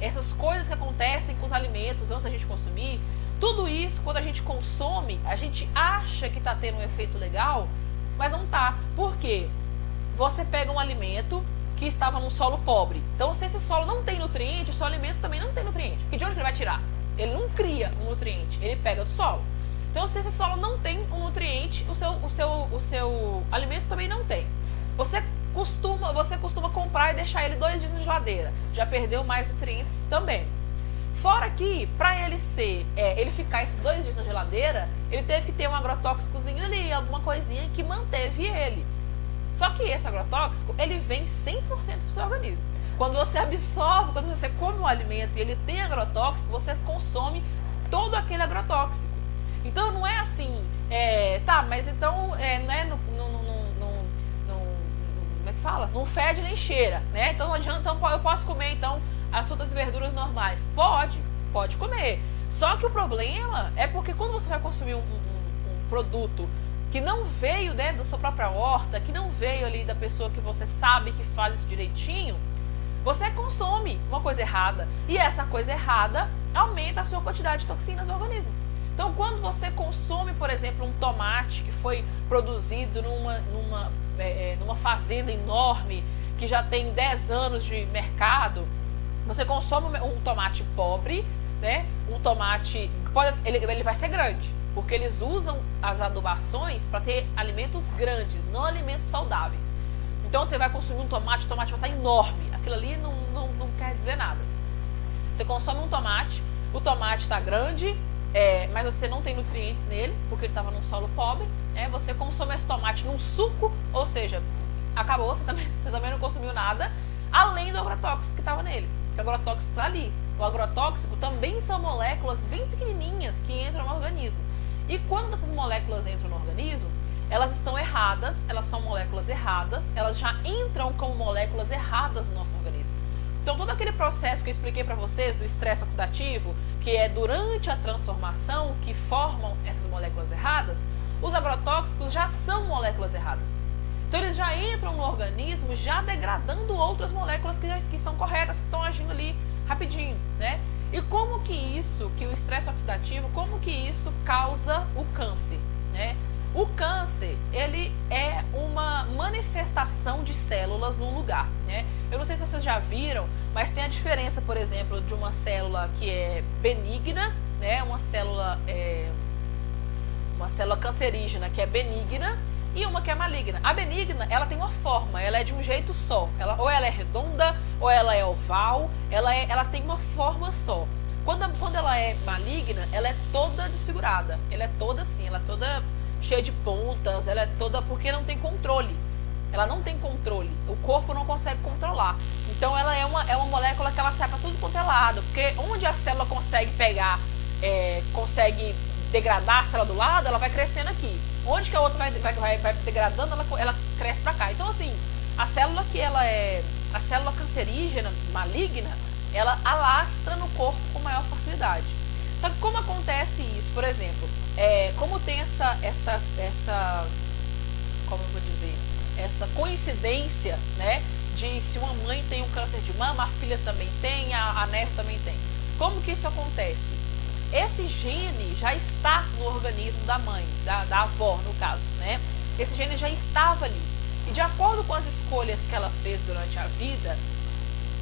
essas coisas que acontecem com os alimentos antes da gente consumir, tudo isso, quando a gente consome, a gente acha que está tendo um efeito legal, mas não está. Por quê? Você pega um alimento que estava num solo pobre. Então, se esse solo não tem nutriente, o seu alimento também não tem nutriente. Porque de onde ele vai tirar? Ele não cria um nutriente, ele pega do solo. Então, se esse solo não tem um nutriente, o seu alimento também não tem. Você costuma comprar e deixar ele 2 dias na geladeira. Já perdeu mais nutrientes também. Fora que, para ele ficar esses 2 dias na geladeira, ele teve que ter um agrotóxicozinho ali, alguma coisinha que manteve ele. Só que esse agrotóxico, ele vem 100% pro seu organismo. Quando você absorve, quando você come um alimento e ele tem agrotóxico, você consome todo aquele agrotóxico. Então não é assim, mas então não é como é que fala? Não fede nem cheira, né? Então não adianta, então eu posso comer então as frutas e verduras normais. Pode comer. Só que o problema é porque quando você vai consumir um produto que não veio, né, da sua própria horta, que não veio ali da pessoa que você sabe que faz isso direitinho, você consome uma coisa errada. E essa coisa errada aumenta a sua quantidade de toxinas no organismo. Então, quando você consome, por exemplo, um tomate que foi produzido numa fazenda enorme, que já tem 10 anos de mercado, você consome um tomate pobre, né? Um tomate, ele vai ser grande, porque eles usam as adubações para ter alimentos grandes, não alimentos saudáveis. Então, você vai consumir um tomate, o tomate vai estar enorme. Aquilo ali não quer dizer nada. Você consome um tomate, o tomate está grande, mas você não tem nutrientes nele, porque ele estava num solo pobre. Você consome esse tomate num suco, ou seja, acabou, você também não consumiu nada, além do agrotóxico que estava nele. O agrotóxico está ali. O agrotóxico também são moléculas bem pequenininhas que entram no organismo. E quando essas moléculas entram no organismo, elas estão erradas, elas são moléculas erradas, elas já entram como moléculas erradas no nosso organismo. Então, todo aquele processo que eu expliquei para vocês do estresse oxidativo, que é durante a transformação que formam essas moléculas erradas, os agrotóxicos já são moléculas erradas. Então, eles já entram no organismo já degradando outras moléculas que estão corretas, que estão agindo ali rapidinho, né? E como que o estresse oxidativo, como que isso causa o câncer, né? O câncer, ele é uma manifestação de células num lugar, né? Eu não sei se vocês já viram, mas tem a diferença, por exemplo, de uma célula que é benigna, né? Uma célula cancerígena que é benigna e uma que é maligna. A benigna, ela tem uma forma, ela é de um jeito só. Ou ela é redonda, ou ela é oval, ela tem uma forma só. Quando ela é maligna, ela é toda desfigurada. Ela é toda assim, ela é toda cheia de pontas, ela é toda porque não tem controle. Ela não tem controle, o corpo não consegue controlar. Então ela é uma molécula que ela sai para tudo quanto é lado, porque onde a célula consegue pegar, consegue degradar a célula do lado, ela vai crescendo aqui. Onde que a outra vai degradando, ela cresce para cá. Então assim, a célula a célula cancerígena, maligna, ela alastra no corpo com maior facilidade. Só que como acontece isso? Por exemplo, como tem como eu vou dizer, essa coincidência, né, de se uma mãe tem um câncer de mama, a filha também tem, a neta também tem. Como que isso acontece? Esse gene já está no organismo da mãe, da avó, no caso, né? Esse gene já estava ali. E de acordo com as escolhas que ela fez durante a vida,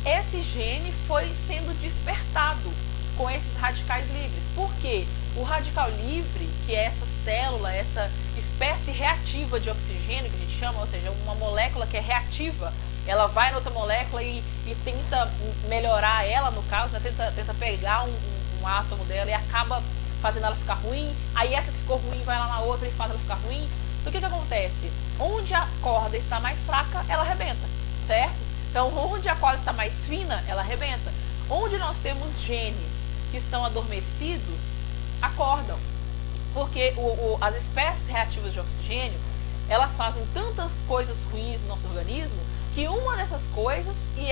esse gene foi sendo despertado com esses radicais livres. Por quê? O radical livre, que é essa célula, essa espécie reativa de oxigênio que a gente chama, ou seja, uma molécula que é reativa, ela vai na outra molécula e tenta melhorar ela, no caso, né? tenta pegar um átomo dela e acaba fazendo ela ficar ruim, aí essa que ficou ruim vai lá na outra e faz ela ficar ruim. Então o que acontece? Onde a corda está mais fraca, ela arrebenta, certo? Então onde a corda está mais fina, ela arrebenta. Onde nós temos genes que estão adormecidos, acordam. Porque as espécies reativas de oxigênio, elas fazem tantas coisas ruins no nosso organismo, que uma dessas coisas, e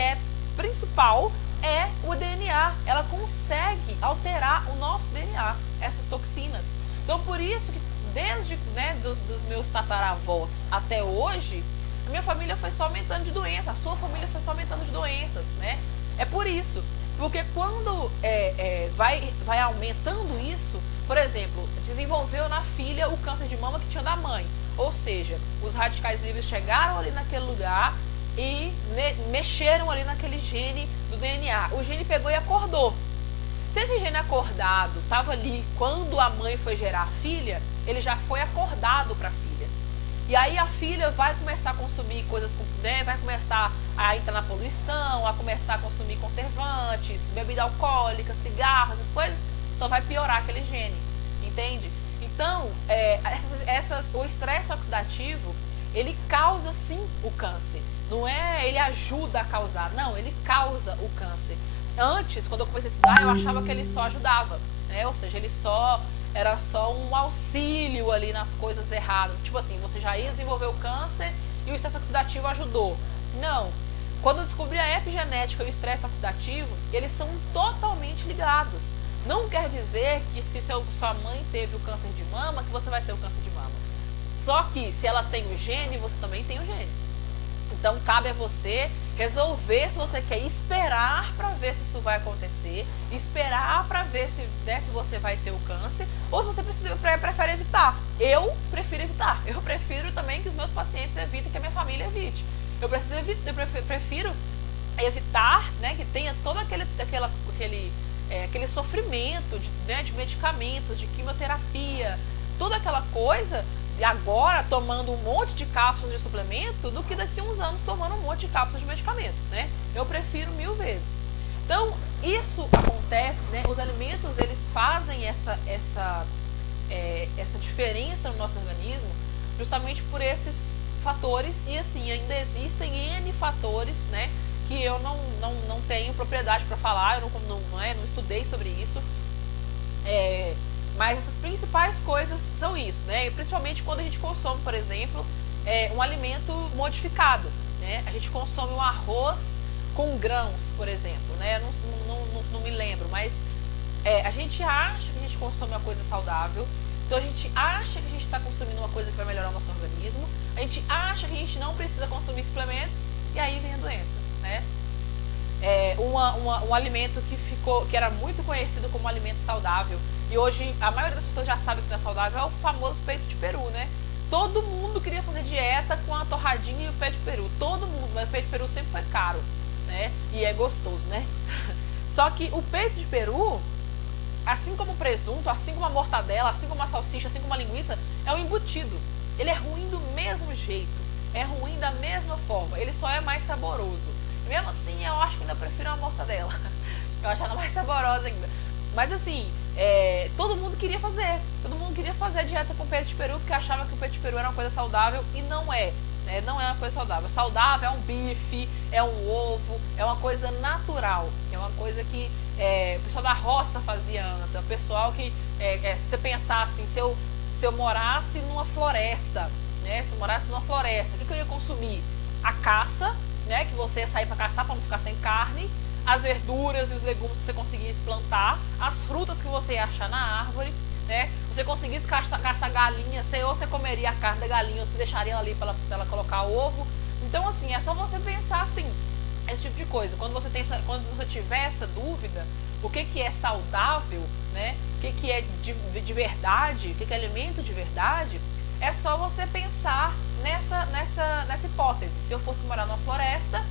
principal, é o DNA. Ela consegue alterar o nosso DNA, essas toxinas. Então, por isso que desde dos meus tataravós até hoje, a minha família foi só aumentando de doenças, a sua família foi só aumentando de doenças, né? É por isso. Porque quando vai aumentando isso, por exemplo, desenvolveu na filha o câncer de mama que tinha da mãe. Ou seja, os radicais livres chegaram ali naquele lugar e mexeram ali naquele gene do DNA. O gene pegou e acordou. Se esse gene acordado estava ali quando a mãe foi gerar a filha, ele já foi acordado para a filha. E aí a filha vai começar a consumir coisas, né, vai começar a entrar na poluição, a começar a consumir conservantes, bebida alcoólica, cigarros, essas coisas, só vai piorar aquele gene, entende? Então, o estresse oxidativo, ele causa sim o câncer. Não é ele ajuda a causar, não, ele causa o câncer. Antes, quando eu comecei a estudar, eu achava que ele só ajudava, né? Ou seja, ele era só um auxílio ali nas coisas erradas. Tipo assim, você já ia desenvolver o câncer e o estresse oxidativo ajudou. Não. Quando eu descobri a epigenética e o estresse oxidativo, eles são totalmente ligados. Não quer dizer que se sua mãe teve o câncer de mama, que você vai ter o câncer de mama. Só que se ela tem o gene, você também tem o gene. Então cabe a você resolver se você quer esperar para ver se isso vai acontecer, esperar para ver se você vai ter o câncer, ou se você prefere evitar. Eu prefiro evitar. Eu prefiro também que os meus pacientes evitem, que a minha família evite. Eu prefiro evitar, né, que tenha todo aquele sofrimento de medicamentos, de quimioterapia, toda aquela coisa, e agora tomando um monte de cápsulas de suplemento, do que daqui a uns anos tomando um monte de cápsulas de medicamento, né? Eu prefiro 1000 vezes. Então, isso acontece, né? Os alimentos, eles fazem essa diferença no nosso organismo justamente por esses fatores, e assim, ainda existem N fatores, né? Que eu não tenho propriedade para falar, eu não estudei sobre isso, mas essas principais coisas são isso, né? E principalmente quando a gente consome, por exemplo, um alimento modificado, né? A gente consome um arroz com grãos, por exemplo, né? Não me lembro, mas a gente acha que a gente consome uma coisa saudável, então a gente acha que a gente está consumindo uma coisa que vai melhorar o nosso organismo, a gente acha que a gente não precisa consumir suplementos, e aí vem a doença, né? Um alimento que era muito conhecido como alimento saudável, e hoje a maioria das pessoas já sabe que não é saudável, é o famoso peito de peru, né? Todo mundo queria fazer dieta com a torradinha e o peito de peru, todo mundo, mas o peito de peru sempre foi caro, né? E é gostoso, né? Só que o peito de peru, assim como o presunto, assim como a mortadela, assim como a salsicha, assim como a linguiça, é um embutido. Ele é ruim do mesmo jeito, é ruim da mesma forma, ele só é mais saboroso. E mesmo assim, eu acho que ainda prefiro a mortadela. Eu acho ela mais saborosa ainda. Mas assim, todo mundo queria fazer dieta com peito de peru, porque achava que o peito de peru era uma coisa saudável, e não é. Não é uma coisa saudável. Saudável é um bife, é um ovo, é uma coisa natural. É uma coisa que o pessoal da roça fazia antes. É o pessoal que, se você pensar assim, se eu morasse numa floresta, né? Se eu morasse numa floresta, o que eu ia consumir? A caça, né? Que você ia sair para caçar para não ficar sem carne, as verduras e os legumes que você conseguisse plantar, as frutas que você ia achar na árvore, né? Você conseguisse caçar galinha, ou você comeria a carne da galinha, ou você deixaria ela ali para ela colocar ovo. Então, assim, é só você pensar assim, esse tipo de coisa. Quando você tiver essa dúvida, o que é saudável, né? O que é de verdade, o que é alimento de verdade, é só você pensar nessa hipótese. Se eu fosse morar numa floresta,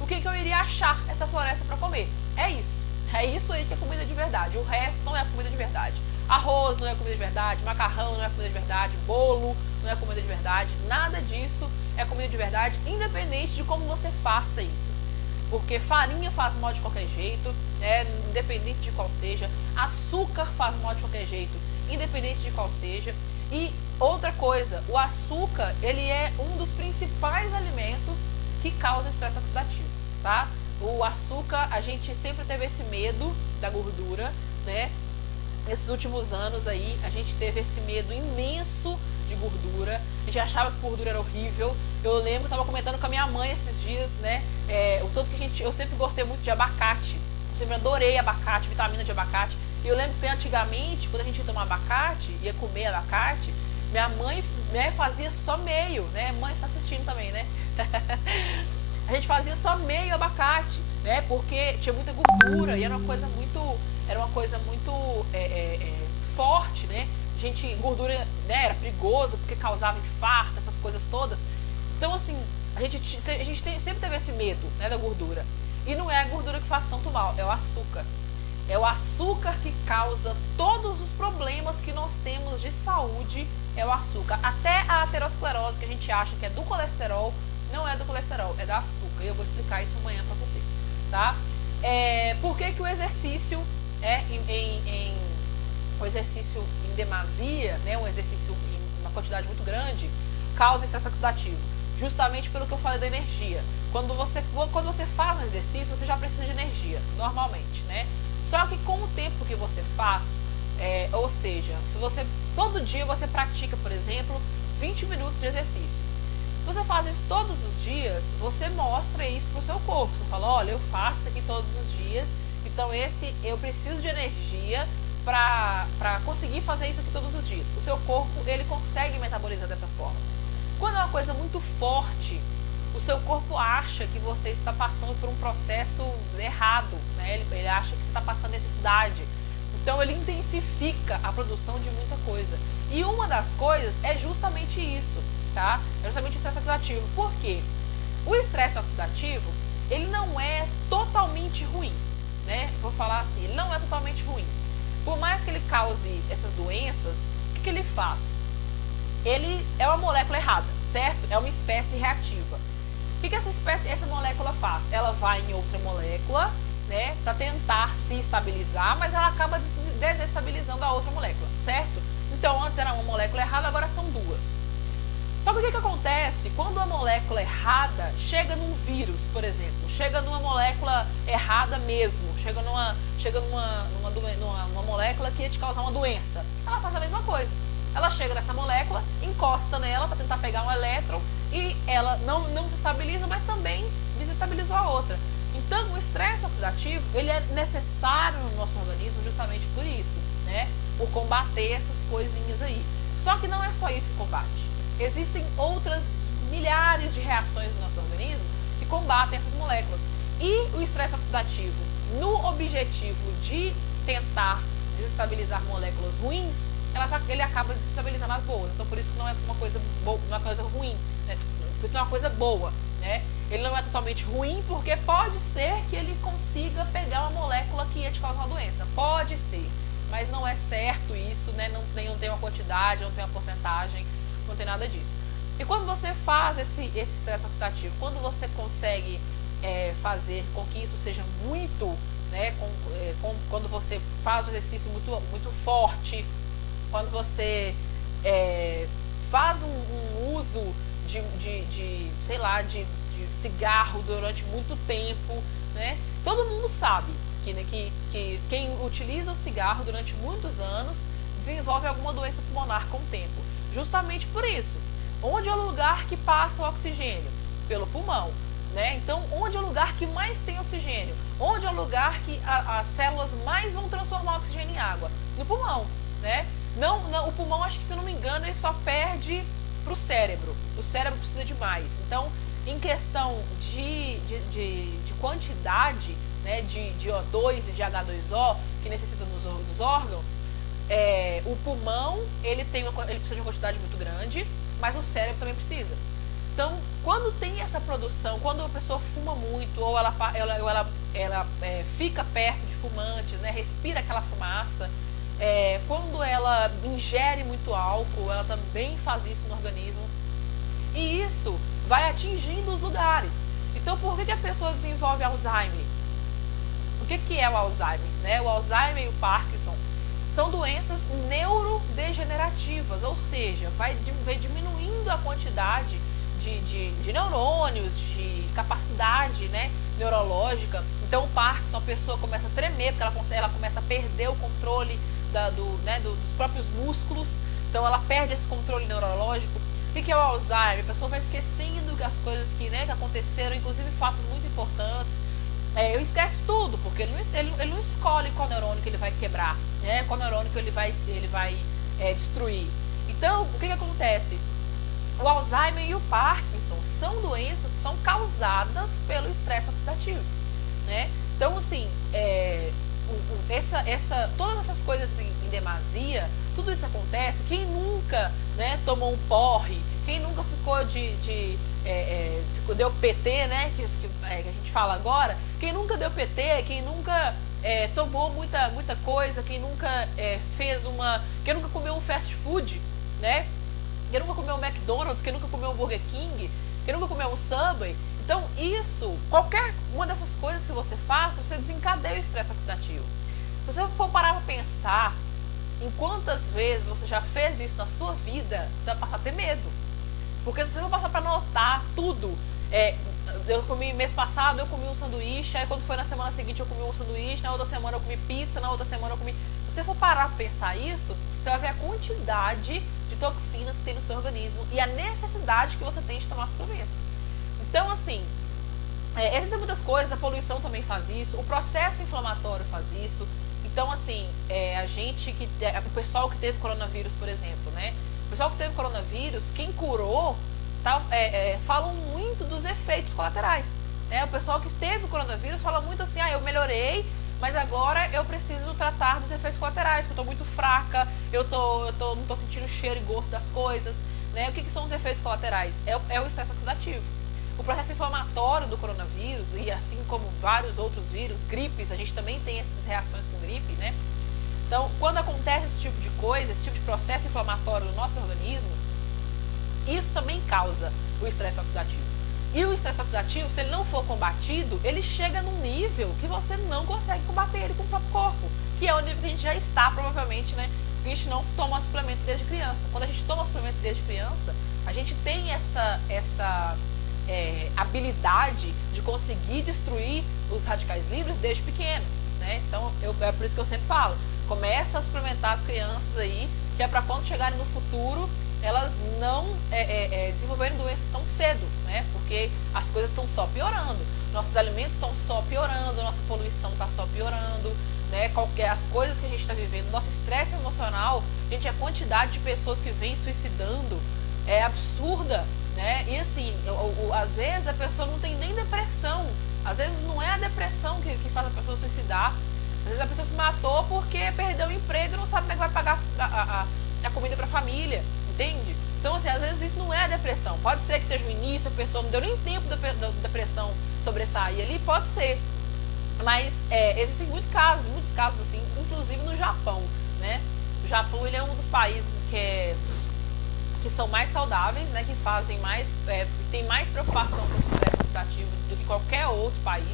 o que eu iria achar essa floresta para comer? É isso. É isso aí que é comida de verdade. O resto não é comida de verdade. Arroz não é comida de verdade, macarrão não é comida de verdade, bolo não é comida de verdade, nada disso é comida de verdade, independente de como você faça isso. Porque farinha faz mal de qualquer jeito, né? Independente de qual seja. Açúcar faz mal de qualquer jeito, independente de qual seja. E outra coisa, o açúcar, ele é um dos principais alimentos que causa estresse oxidativo, tá? O açúcar, a gente sempre teve esse medo da gordura, né? Nesses últimos anos aí, a gente teve esse medo imenso de gordura. A gente achava que gordura era horrível. Eu lembro que eu estava comentando com a minha mãe esses dias, né? O tanto que eu sempre gostei muito de abacate. Eu sempre adorei abacate, vitamina de abacate. E eu lembro que antigamente, quando a gente ia tomar abacate, ia comer abacate, minha mãe, né, fazia só meio, né? Mãe está assistindo também, né? A gente fazia só meio abacate, né? Porque tinha muita gordura e era uma coisa muito forte, né? Gordura, né, era perigoso porque causava infarto, essas coisas todas. Então, assim, a gente sempre teve esse medo, né, da gordura. E não é a gordura que faz tanto mal, é o açúcar. É o açúcar que causa todos os problemas que nós temos de saúde, é o açúcar. Até a aterosclerose, que a gente acha que é do colesterol, não é do colesterol, é do açúcar. E eu vou explicar isso amanhã para vocês, tá? Por que o exercício o exercício em demasia, né, um exercício em uma quantidade muito grande, causa estresse oxidativo? Justamente pelo que eu falei da energia. Quando você faz um exercício, você já precisa de energia, normalmente, né? Só que com o tempo que você faz, ou seja, se você todo dia você pratica, por exemplo, 20 minutos de exercício. Se você faz isso todos os dias, você mostra isso para o seu corpo. Você fala, olha, eu faço isso aqui todos os dias, então eu preciso de energia para conseguir fazer isso aqui todos os dias. O seu corpo, ele consegue metabolizar dessa forma. Quando é uma coisa muito forte, o seu corpo acha que você está passando por um processo errado, né? Ele acha que você está passando necessidade. Então ele intensifica a produção de muita coisa. E uma das coisas é justamente isso, tá? É justamente o estresse oxidativo. Por quê? O estresse oxidativo, ele não é totalmente ruim, né? Vou falar assim, ele não é totalmente ruim. Por mais que ele cause essas doenças, o que ele faz? Ele é uma molécula errada, certo? É uma espécie reativa. O que essa molécula faz? Ela vai em outra molécula, né, para tentar se estabilizar, mas ela acaba desestabilizando a outra molécula, certo? Então, antes era uma molécula errada, agora são duas. Só que o que acontece quando a molécula errada chega num vírus, por exemplo, chega numa molécula errada mesmo, chega numa molécula que ia te causar uma doença? Ela faz a mesma coisa. Ela chega nessa molécula, encosta nela para tentar pegar um elétron e ela não se estabiliza, mas também desestabilizou a outra. Então, o estresse oxidativo, ele é necessário no nosso organismo justamente por isso, né? Por combater essas coisinhas aí. Só que não é só isso que combate. Existem outras milhares de reações no nosso organismo que combatem essas moléculas. E o estresse oxidativo, no objetivo de tentar desestabilizar moléculas ruins, ele acaba desestabilizando as boas. Então, por isso que não é uma coisa boa, não é uma coisa ruim, né? Por isso não é uma coisa boa, né? Ele não é totalmente ruim porque pode ser que ele consiga pegar uma molécula que ia te causar uma doença. Pode ser, mas não é certo isso, né? Não tem uma quantidade, não tem uma porcentagem, não tem nada disso. E quando você faz esse estresse oxidativo, quando você consegue fazer com que isso seja muito, né? Quando você faz um exercício muito forte, quando você faz um uso sei lá, de cigarro durante muito tempo, né? Todo mundo sabe que quem utiliza o cigarro durante muitos anos desenvolve alguma doença pulmonar com o tempo. Justamente por isso. Onde é o lugar que passa o oxigênio? Pelo pulmão, né? Então, onde é o lugar que mais tem oxigênio? Onde é o lugar que as células mais vão transformar o oxigênio em água? No pulmão, né? Não, o pulmão, acho que se eu não me engano, ele só perde para o cérebro. O cérebro precisa de mais. Então, em questão de quantidade, né, de O2 e de H2O que necessita dos órgãos, o pulmão ele precisa de uma quantidade muito grande, mas o cérebro também precisa. Então, quando tem essa produção, quando a pessoa fuma muito ou ela fica perto de fumantes, né, respira aquela fumaça, quando ela ingere muito álcool, ela também faz isso no organismo. E isso vai atingindo os lugares. Então, por que a pessoa desenvolve Alzheimer? O que é o Alzheimer? Né? O Alzheimer e o Parkinson são doenças neurodegenerativas, ou seja, vai diminuindo a quantidade de neurônios, de capacidade, né, neurológica. Então, o Parkinson, a pessoa começa a tremer, porque ela começa a perder o controle dos próprios músculos, então ela perde esse controle neurológico. O que é o Alzheimer? A pessoa vai esquecendo as coisas que aconteceram, inclusive fatos muito importantes. Eu esqueço tudo, porque ele não escolhe qual neurônio que ele vai quebrar, né? Qual neurônio que ele vai destruir. Então, o que acontece? O Alzheimer e o Parkinson são doenças que são causadas pelo estresse oxidativo, né? Então, assim, todas essas coisas assim, em demasia, tudo isso acontece. Quem nunca, né, tomou um porre, quem nunca ficou deu PT, né, que a gente fala agora, quem nunca deu PT, quem nunca tomou muita coisa, quem nunca quem nunca comeu um fast food, né? Quem nunca comeu um McDonald's, quem nunca comeu um Burger King, quem nunca comeu um Subway. Então, qualquer uma dessas coisas que você faça, você desencadeia o estresse oxidativo. Se você for parar para pensar em quantas vezes você já fez isso na sua vida, você vai passar a ter medo. Porque se você for passar para anotar tudo, mês passado eu comi um sanduíche, aí quando foi na semana seguinte eu comi um sanduíche, na outra semana eu comi pizza, na outra semana eu comi... Se você for parar para pensar isso, você vai ver a quantidade de toxinas que tem no seu organismo e a necessidade que você tem de tomar suplemento. Então, assim, existem muitas coisas, a poluição também faz isso, o processo inflamatório faz isso. Então, assim, o pessoal que teve coronavírus, por exemplo, né? O pessoal que teve coronavírus, quem curou, falam muito dos efeitos colaterais. Né? O pessoal que teve coronavírus fala muito assim, eu melhorei, mas agora eu preciso tratar dos efeitos colaterais, porque eu estou muito fraca, não estou sentindo cheiro e gosto das coisas. Né? O que são os efeitos colaterais? É o estresse oxidativo. O processo inflamatório do coronavírus, e assim como vários outros vírus, gripes, a gente também tem essas reações com gripe, né? Então, quando acontece esse tipo de coisa, esse tipo de processo inflamatório no nosso organismo, isso também causa o estresse oxidativo. E o estresse oxidativo, se ele não for combatido, ele chega num nível que você não consegue combater ele com o próprio corpo, que é o nível que a gente já está, provavelmente, né? Porque a gente não toma suplemento desde criança. Quando a gente toma suplemento desde criança, a gente tem essa habilidade de conseguir destruir os radicais livres desde pequeno, né? Então, é por isso que eu sempre falo, começa a suplementar as crianças aí, que é para quando chegarem no futuro, elas não desenvolverem doenças tão cedo, né? Porque as coisas estão só piorando, nossos alimentos estão só piorando, nossa poluição está só piorando, né? As coisas que a gente está vivendo, nosso estresse emocional, gente, a quantidade de pessoas que vem suicidando é absurda, né? E assim, às vezes a pessoa não tem nem depressão, às vezes não é a depressão que faz a pessoa suicidar, às vezes a pessoa se matou porque perdeu o emprego e não sabe como é que vai pagar a comida para a família, entende? Então, assim, às vezes isso não é a depressão, pode ser que seja o início, a pessoa não deu nem tempo da depressão sobressair ali, pode ser, mas existem muitos casos assim, inclusive no Japão, né? O Japão, ele é um dos países que são mais saudáveis, né, que fazem mais, tem mais preocupação com o estresse oxidativo do que qualquer outro país,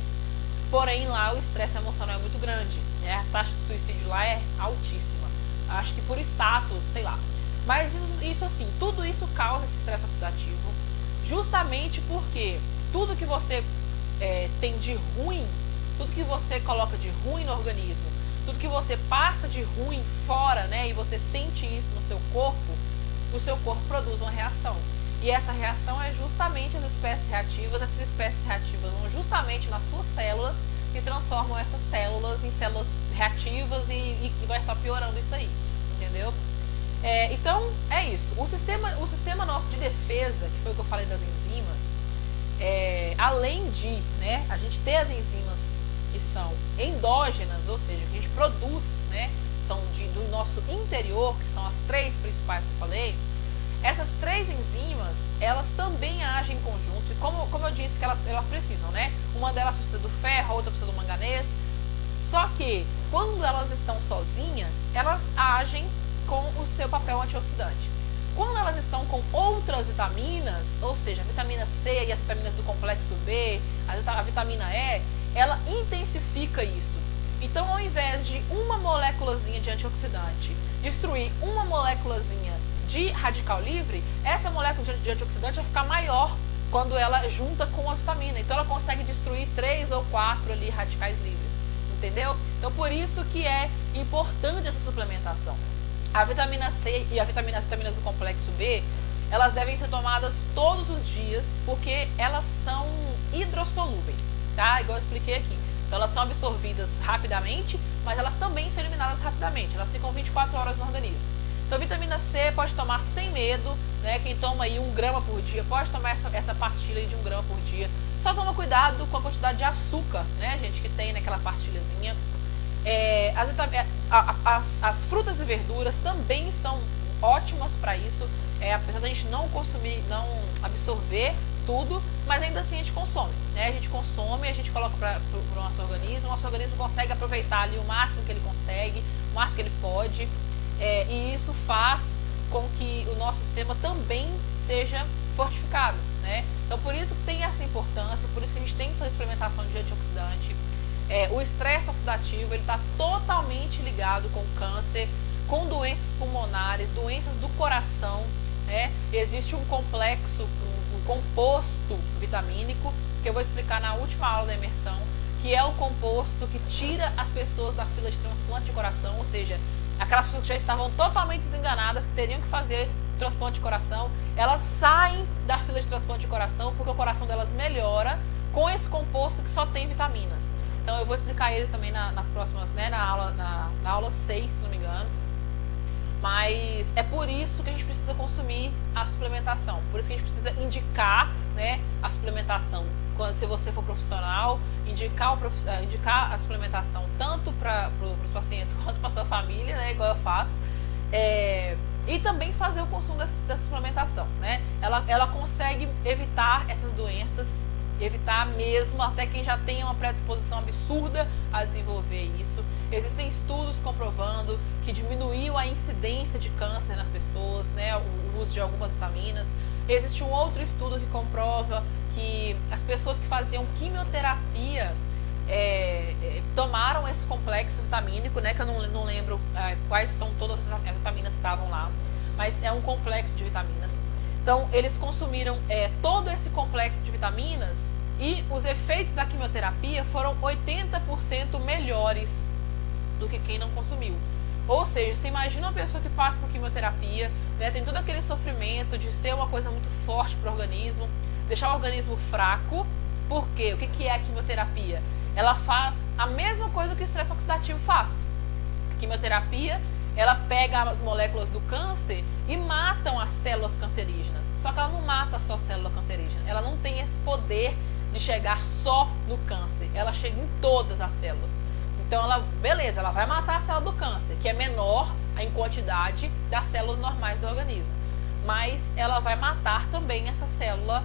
porém lá o estresse emocional é muito grande, né, a taxa de suicídio lá é altíssima, acho que por status, sei lá, mas isso assim, tudo isso causa esse estresse oxidativo, justamente porque tudo que você tem de ruim, tudo que você coloca de ruim no organismo, tudo que você passa de ruim fora, né, e você sente isso no seu corpo, o seu corpo produz uma reação. E essa reação é justamente as espécies reativas. Essas espécies reativas vão justamente nas suas células e transformam essas células em células reativas e vai só piorando isso aí, entendeu? Então, é isso. O sistema nosso de defesa, que foi o que eu falei das enzimas, além de, né, a gente ter as enzimas que são endógenas, ou seja, que a gente produz, né, são do nosso interior, que são as três principais que eu falei, essas três enzimas, elas também agem em conjunto, e como eu disse que elas precisam, né? Uma delas precisa do ferro, a outra precisa do manganês, só que quando elas estão sozinhas, elas agem com o seu papel antioxidante. Quando elas estão com outras vitaminas, ou seja, a vitamina C e as vitaminas do complexo B, a vitamina E, ela intensifica isso. Então, ao invés de uma moléculazinha de antioxidante destruir uma moléculazinha de radical livre, essa molécula de antioxidante vai ficar maior quando ela junta com a vitamina. Então, ela consegue destruir 3 ou 4 ali radicais livres, entendeu? Então, por isso que é importante essa suplementação. A vitamina C e as vitaminas do complexo B, elas devem ser tomadas todos os dias, porque elas são hidrossolúveis, tá? Igual eu expliquei aqui. Então, elas são absorvidas rapidamente, mas elas também são eliminadas rapidamente. Elas ficam 24 horas no organismo. Então, vitamina C pode tomar sem medo, né? Quem toma aí 1 grama por dia, pode tomar essa pastilha aí de 1 grama por dia. Só toma cuidado com a quantidade de açúcar, né, gente, que tem naquela pastilhazinha. As frutas e verduras também são ótimas para isso, apesar da gente não consumir, não absorver tudo, mas ainda assim a gente consome, né? A gente consome, a gente coloca para o nosso organismo consegue aproveitar ali o máximo que ele consegue, o máximo que ele pode, e isso faz com que o nosso sistema também seja fortificado, né? Então por isso que tem essa importância, por isso que a gente tem que fazer suplementação de antioxidante. O estresse oxidativo, ele está totalmente ligado com câncer, com doenças pulmonares, doenças do coração, né? Existe um complexo, um composto vitamínico, que eu vou explicar na última aula da imersão, que é o composto que tira as pessoas da fila de transplante de coração, ou seja, aquelas pessoas que já estavam totalmente desenganadas, que teriam que fazer transplante de coração, elas saem da fila de transplante de coração porque o coração delas melhora com esse composto que só tem vitaminas. Então eu vou explicar ele também nas próximas, né, na aula 6, se não me engano. Mas é por isso que a gente precisa consumir a suplementação, por isso que a gente precisa indicar, né, a suplementação. Se você for profissional, indicar a suplementação tanto para os pacientes quanto para sua família, né, igual eu faço. E também fazer o consumo dessa suplementação, né? Ela consegue evitar essas doenças, evitar mesmo até quem já tem uma predisposição absurda a desenvolver isso. Existem estudos comprovando que diminuiu a incidência de câncer nas pessoas, né, o uso de algumas vitaminas. Existe um outro estudo que comprova que as pessoas que faziam quimioterapia tomaram esse complexo vitamínico, né, que eu não lembro quais são todas as vitaminas que estavam lá, mas é um complexo de vitaminas. Então, eles consumiram todo esse complexo de vitaminas e os efeitos da quimioterapia foram 80% melhores do que quem não consumiu. Ou seja, você imagina uma pessoa que passa por quimioterapia, né, tem todo aquele sofrimento de ser uma coisa muito forte para o organismo, deixar o organismo fraco. Por quê? O que é a quimioterapia? Ela faz a mesma coisa que o estresse oxidativo faz. A quimioterapia, ela pega as moléculas do câncer e matam as células cancerígenas. Só que ela não mata só a célula cancerígena. Ela não tem esse poder de chegar só no câncer. Ela chega em todas as células. Então, ela vai matar a célula do câncer, que é menor em quantidade das células normais do organismo. Mas ela vai matar também essa célula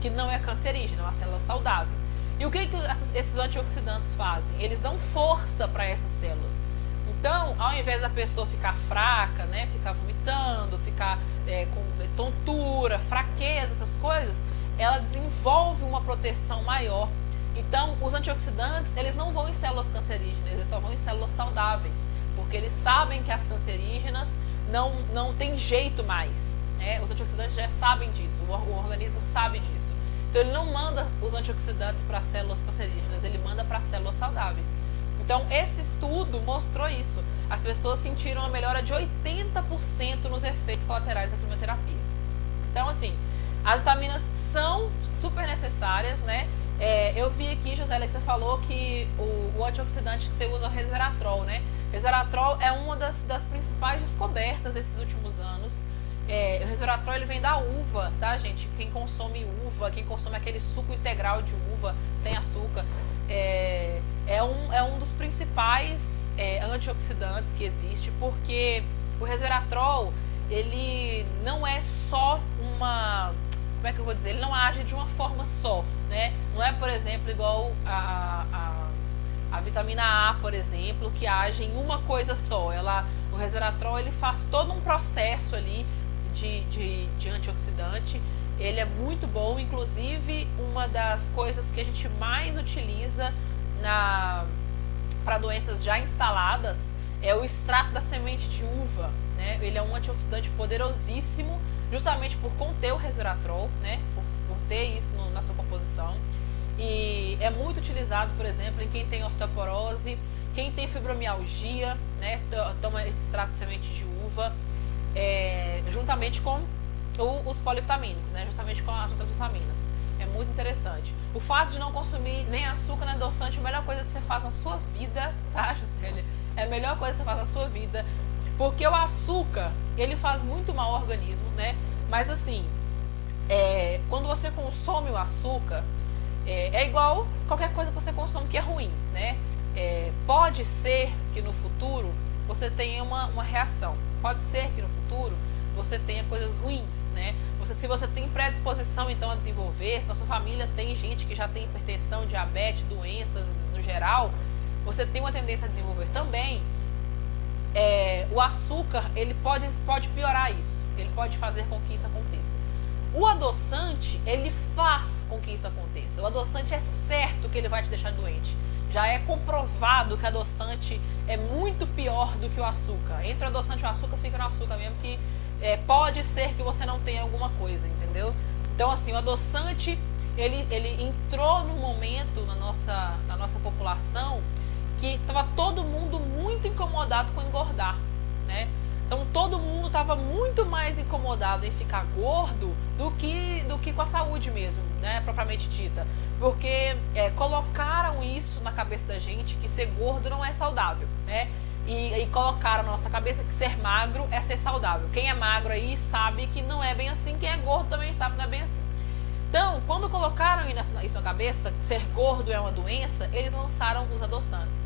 que não é cancerígena, é uma célula saudável. E o que esses antioxidantes fazem? Eles dão força para essas células. Então, ao invés da pessoa ficar fraca, né, ficar vomitando, ficar com tontura, fraqueza, essas coisas, ela desenvolve uma proteção maior. Então, os antioxidantes, eles não vão em células cancerígenas, eles só vão em células saudáveis, porque eles sabem que as cancerígenas não tem jeito mais, né? Os antioxidantes já sabem disso, o organismo sabe disso. Então, ele não manda os antioxidantes para células cancerígenas, ele manda para células saudáveis. Então, esse estudo mostrou isso. As pessoas sentiram uma melhora de 80% nos efeitos colaterais da quimioterapia. Então, assim, as vitaminas são super necessárias, né? Eu vi aqui, Josélia, que você falou que o antioxidante que você usa é o resveratrol, né? Resveratrol é uma das principais descobertas desses últimos anos. O resveratrol, ele vem da uva, tá, gente? Quem consome uva, quem consome aquele suco integral de uva, sem açúcar, é um dos principais antioxidantes que existe, porque o resveratrol, ele não é só uma... Como é que eu vou dizer? Ele não age de uma forma só, né? Não é, por exemplo, igual a vitamina A, por exemplo, que age em uma coisa só. O resveratrol, ele faz todo um processo ali de antioxidante. Ele é muito bom, inclusive uma das coisas que a gente mais utiliza para doenças já instaladas é o extrato da semente de uva, né? Ele é um antioxidante poderosíssimo, justamente por conter o resveratrol, né? Por ter isso na sua composição. E é muito utilizado, por exemplo, em quem tem osteoporose, quem tem fibromialgia, né? Toma esse extrato de semente de uva, juntamente com os polivitamínicos, né? Justamente com as outras vitaminas. É muito interessante. O fato de não consumir nem açúcar nem adoçante é a melhor coisa que você faz na sua vida, tá, Juscelia? É a melhor coisa que você faz na sua vida. Porque o açúcar, ele faz muito mal ao organismo, né? Mas assim, quando você consome o açúcar, é igual qualquer coisa que você consome que é ruim, né? Pode ser que no futuro você tenha uma reação. Pode ser que no futuro você tenha coisas ruins, né? Se você tem predisposição, então, a desenvolver, se na sua família tem gente que já tem hipertensão, diabetes, doenças no geral, você tem uma tendência a desenvolver também, o açúcar, ele pode piorar isso. Ele pode fazer com que isso aconteça. O adoçante, ele faz com que isso aconteça. O adoçante é certo que ele vai te deixar doente. Já é comprovado que o adoçante é muito pior do que o açúcar. Entre o adoçante e o açúcar, fica no açúcar mesmo, que pode ser que você não tenha alguma coisa, entendeu? Então, assim, o adoçante, ele entrou num momento na nossa população que estava todo mundo muito incomodado com engordar, né? Então, todo mundo estava muito mais incomodado em ficar gordo do que com a saúde mesmo, né? Propriamente dita. Porque colocaram isso na cabeça da gente, que ser gordo não é saudável, né? E colocaram na nossa cabeça que ser magro é ser saudável. Quem é magro aí sabe que não é bem assim, quem é gordo também sabe que não é bem assim. Então, quando colocaram isso na cabeça, que ser gordo é uma doença, eles lançaram os adoçantes.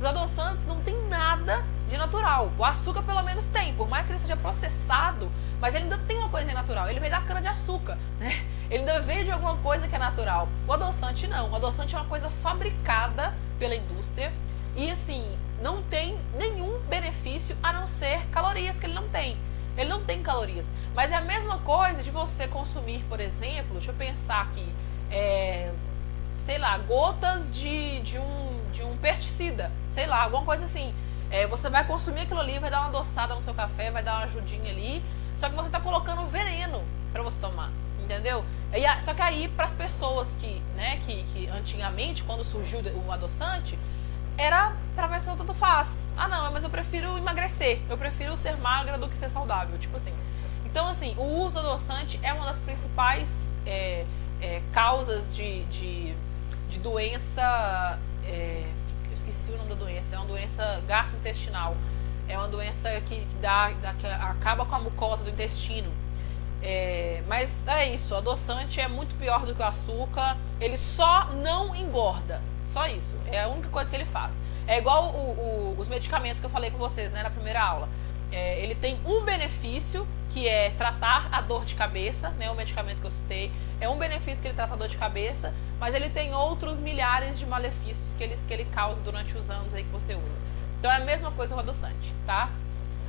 Os adoçantes não tem nada de natural. O açúcar pelo menos tem, por mais que ele seja processado, mas ele ainda tem uma coisa natural. Ele veio da cana de açúcar, né? Ele ainda veio de alguma coisa que é natural. O adoçante não. O adoçante é uma coisa fabricada pela indústria e, assim, não tem nenhum benefício a não ser calorias que ele não tem. Ele não tem calorias. Mas é a mesma coisa de você consumir, por exemplo, deixa eu pensar aqui, sei lá, gotas de um pesticida, sei lá, alguma coisa assim. Você vai consumir aquilo ali, vai dar uma adoçada no seu café, vai dar uma ajudinha ali, só que você está colocando veneno para você tomar, entendeu? Só que aí, para as pessoas que antigamente, quando surgiu o adoçante, era pra ver se eu tanto faz. Ah, não, mas eu prefiro emagrecer, eu prefiro ser magra do que ser saudável, tipo assim. Então, assim, o uso do adoçante é uma das principais causas de doença. Eu esqueci o nome da doença. É uma doença gastrointestinal. É uma doença que acaba com a mucosa do intestino. Mas é isso, o adoçante é muito pior do que o açúcar. Ele só não engorda. Só isso. É a única coisa que ele faz. É igual os medicamentos que eu falei com vocês, né, na primeira aula. Ele tem um benefício, que é tratar a dor de cabeça, né, o medicamento que eu citei. É um benefício que ele trata a dor de cabeça, mas ele tem outros milhares de malefícios que ele causa durante os anos aí que você usa. Então é a mesma coisa com o adoçante, tá?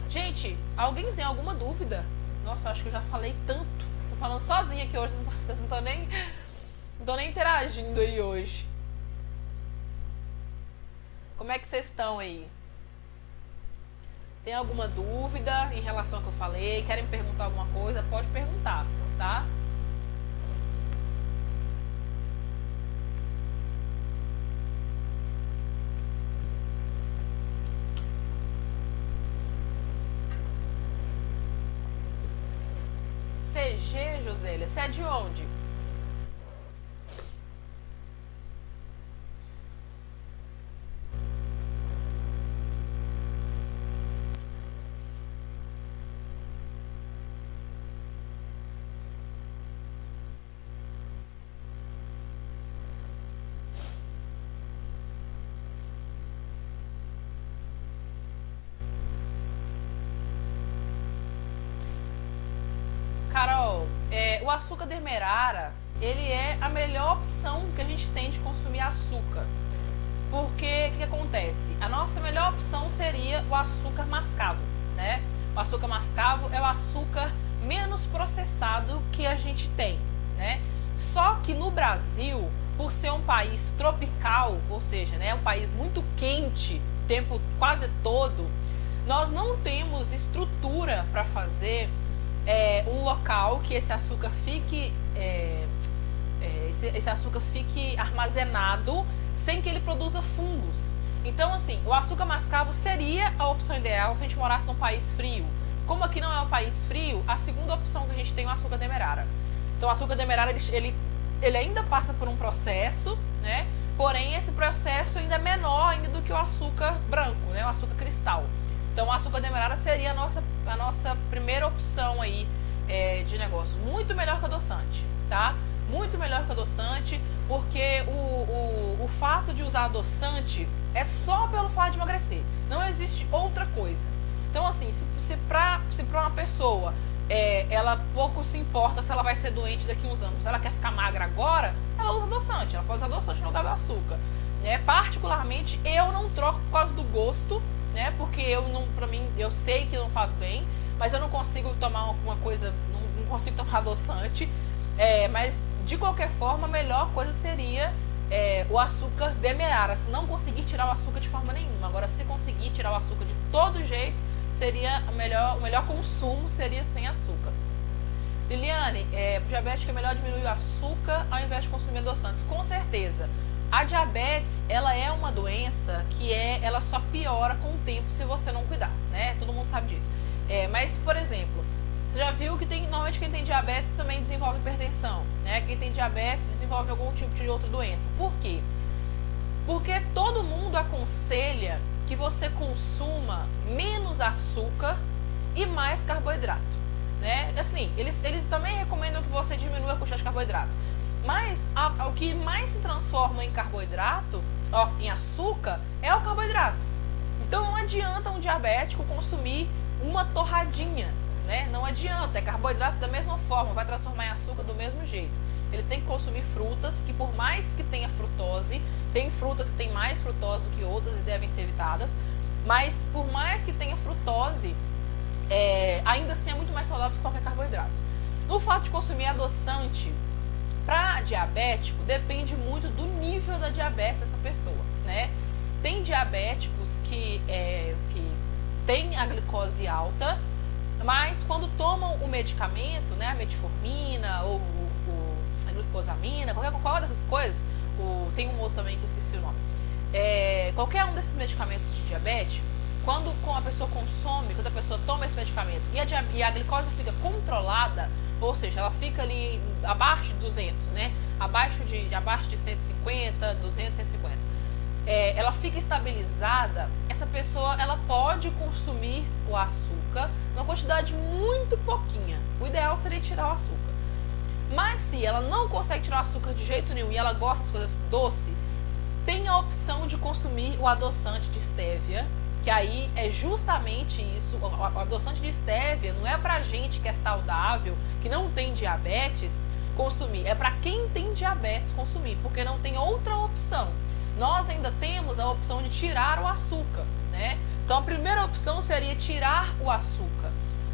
Gente, alguém tem alguma dúvida? Nossa, eu acho que eu já falei tanto. Tô falando sozinha aqui hoje, vocês não estão nem interagindo aí hoje. Como é que vocês estão aí? Tem alguma dúvida em relação ao que eu falei? Querem perguntar alguma coisa? Pode perguntar, tá? CG, Josélia, você é de onde? Carol, o açúcar demerara, ele é a melhor opção que a gente tem de consumir açúcar. Porque, o que acontece? A nossa melhor opção seria o açúcar mascavo, né? O açúcar mascavo é o açúcar menos processado que a gente tem, né? Só que no Brasil, por ser um país tropical, ou seja, né, um país muito quente o tempo quase todo, nós não temos estrutura para fazer um local que esse açúcar fique armazenado sem que ele produza fungos. Então, assim, o açúcar mascavo seria a opção ideal se a gente morasse num país frio. Como aqui não é um país frio, a segunda opção que a gente tem é o açúcar demerara. Então, o açúcar demerara, ele ainda passa por um processo, né? Porém, esse processo ainda é menor ainda do que o açúcar branco, né? O açúcar cristal. Então, o açúcar demerara seria a nossa primeira opção aí de negócio. Muito melhor que adoçante, tá? Muito melhor que adoçante, porque o fato de usar adoçante é só pelo fato de emagrecer. Não existe outra coisa. Então, assim, se pra uma pessoa ela pouco se importa se ela vai ser doente daqui a uns anos, ela quer ficar magra agora, ela usa adoçante. Ela pode usar adoçante no lugar do açúcar. Particularmente, eu não troco por causa do gosto, né? Porque pra mim, eu sei que não faz bem, mas eu não consigo tomar uma coisa, não consigo tomar adoçante. Mas, de qualquer forma, a melhor coisa seria o açúcar demerara. Se não conseguir tirar o açúcar de forma nenhuma. Agora, se conseguir tirar o açúcar de todo jeito, seria o melhor consumo seria sem açúcar. Liliane, para diabético é melhor diminuir o açúcar ao invés de consumir adoçantes. Com certeza. A diabetes, ela é uma doença que ela só piora com o tempo se você não cuidar, né? Todo mundo sabe disso. Mas, por exemplo, você já viu que normalmente quem tem diabetes também desenvolve hipertensão, né? Quem tem diabetes desenvolve algum tipo de outra doença. Por quê? Porque todo mundo aconselha que você consuma menos açúcar e mais carboidrato, né? Assim, eles também recomendam que você diminua a quantidade de carboidrato. Mas o que mais se transforma em carboidrato, em açúcar, é o carboidrato. Então não adianta um diabético consumir uma torradinha, né? Não adianta, é carboidrato da mesma forma, vai transformar em açúcar do mesmo jeito. Ele tem que consumir frutas que, por mais que tenha frutose, tem frutas que têm mais frutose do que outras e devem ser evitadas, mas por mais que tenha frutose, ainda assim é muito mais saudável que qualquer carboidrato. No fato de consumir adoçante, para diabético, depende muito do nível da diabetes dessa pessoa, né? Tem diabéticos que têm a glicose alta, mas quando tomam o medicamento, né, a metformina ou a glucosamina, qual dessas coisas, tem um outro também que eu esqueci o nome, qualquer um desses medicamentos de diabetes, quando a pessoa consome, quando a pessoa toma esse medicamento e a glicose fica controlada, ou seja, ela fica ali abaixo de 200, né? Abaixo de 150, 200, 150. Ela fica estabilizada, essa pessoa ela pode consumir o açúcar uma quantidade muito pouquinha. O ideal seria tirar o açúcar. Mas se ela não consegue tirar o açúcar de jeito nenhum e ela gosta das coisas doces, tem a opção de consumir o adoçante de estévia, que aí é justamente isso. O adoçante de estévia não é pra gente que é saudável, que não tem diabetes, consumir. É pra quem tem diabetes consumir, porque não tem outra opção. Nós ainda temos a opção de tirar o açúcar, né? Então a primeira opção seria tirar o açúcar.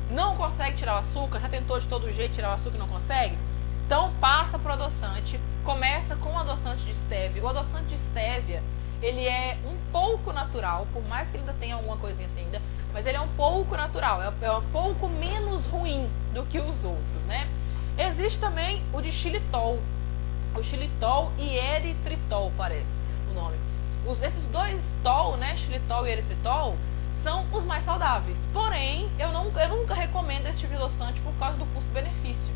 Não consegue tirar o açúcar? Já tentou de todo jeito tirar o açúcar e não consegue? Então passa pro adoçante, começa com o adoçante de estévia. O adoçante de estévia, ele é um pouco natural, por mais que ele ainda tenha alguma coisinha assim ainda, mas ele é um pouco natural, é um pouco menos ruim do que os outros, né? Existe também o de xilitol, o xilitol e eritritol, parece o nome. Esses dois tol, né, xilitol e eritritol, são os mais saudáveis. Porém, eu nunca recomendo esse tipo de adoçante por causa do custo-benefício.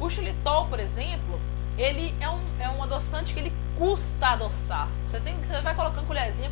O xilitol, por exemplo, ele é um adoçante que ele custa adoçar. Você vai colocando colherzinha,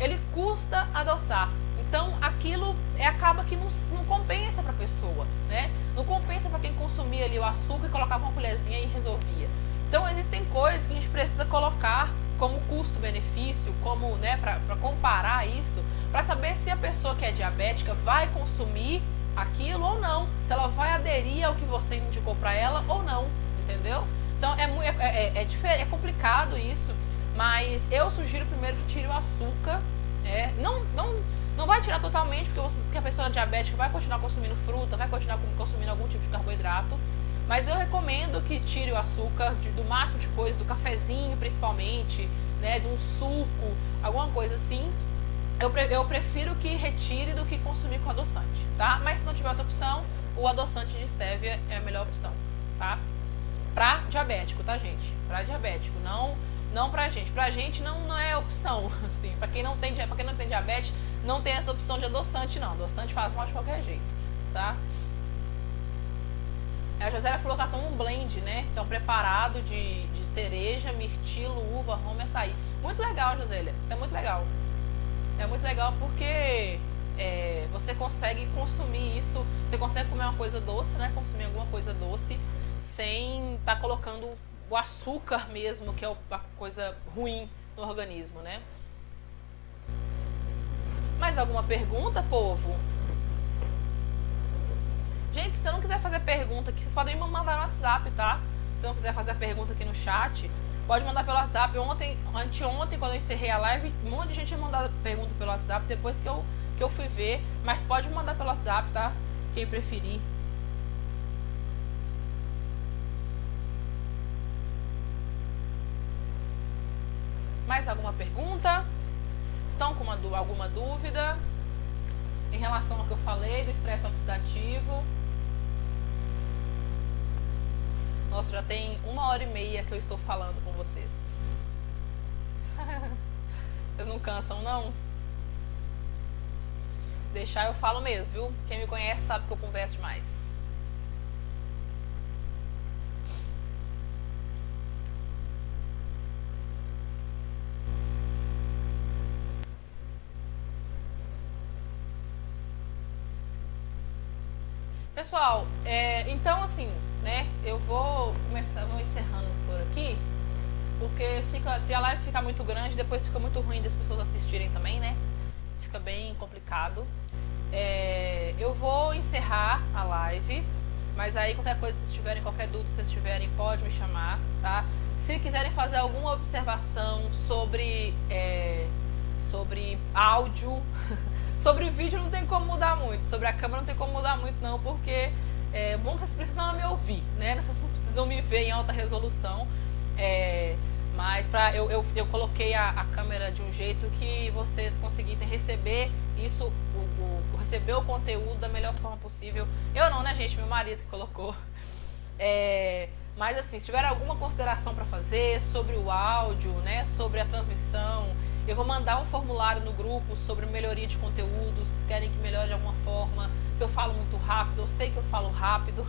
ele custa adoçar. Então aquilo acaba que não compensa para a pessoa, né? Não compensa para quem consumia ali o açúcar e colocava uma colherzinha e resolvia. Então existem coisas que a gente precisa colocar como custo-benefício, como, né, para comparar isso, para saber se a pessoa que é diabética vai consumir aquilo ou não, se ela vai aderir ao que você indicou para ela ou não, entendeu? Então é complicado isso, mas eu sugiro primeiro que tire o açúcar. Não vai tirar totalmente, porque a pessoa diabética vai continuar consumindo fruta, vai continuar consumindo algum tipo de carboidrato, mas eu recomendo que tire o açúcar do máximo de coisa, do cafezinho principalmente, né, de um suco, alguma coisa assim. Eu prefiro que retire do que consumir com adoçante, tá? Mas se não tiver outra opção, o adoçante de estévia é a melhor opção, tá? Pra diabético, tá, gente? Pra diabético, não pra gente. Pra gente não é opção, assim. Pra quem não tem diabetes, não tem essa opção de adoçante, não. Adoçante faz mal de qualquer jeito, tá? A Josélia falou que ela toma um blend, né? Que é um preparado de cereja, mirtilo, uva, rum e açaí. Muito legal, Josélia. Isso é muito legal. É muito legal porque você consegue consumir isso, você consegue comer uma coisa doce, né? Consumir alguma coisa doce sem estar colocando o açúcar mesmo, que é a coisa ruim no organismo, né? Mais alguma pergunta, povo? Gente, se você não quiser fazer pergunta aqui, vocês podem me mandar no WhatsApp, tá? Se não quiser fazer a pergunta aqui no chat, pode mandar pelo WhatsApp. Anteontem, quando eu encerrei a live, um monte de gente ia mandar pergunta pelo WhatsApp depois que eu fui ver. Mas pode mandar pelo WhatsApp, tá? Quem preferir. Mais alguma pergunta? Estão com alguma dúvida em relação ao que eu falei do estresse oxidativo? Nossa, já tem 1h30 que eu estou falando com vocês. Vocês não cansam, não? Se deixar, eu falo mesmo, viu? Quem me conhece sabe que eu converso demais. Pessoal, então assim, né, eu vou encerrando por aqui, porque se a live ficar muito grande, depois fica muito ruim das pessoas assistirem também, né? Fica bem complicado. Eu vou encerrar a live, mas aí qualquer coisa, se vocês tiverem qualquer dúvida, se vocês tiverem, pode me chamar, tá? Se quiserem fazer alguma observação sobre áudio, sobre vídeo não tem como mudar muito, sobre a câmera não tem como mudar muito não, porque bom que vocês precisam me ouvir, né? Vocês não precisam me ver em alta resolução, mas eu coloquei a câmera de um jeito que vocês conseguissem receber isso, receber o conteúdo da melhor forma possível. Eu não, né, gente? Meu marido que colocou. Mas assim, se tiver alguma consideração para fazer sobre o áudio, né, sobre a transmissão, eu vou mandar um formulário no grupo sobre melhoria de conteúdo, se vocês querem que melhore de alguma forma. Se eu falo muito rápido, eu sei que eu falo rápido,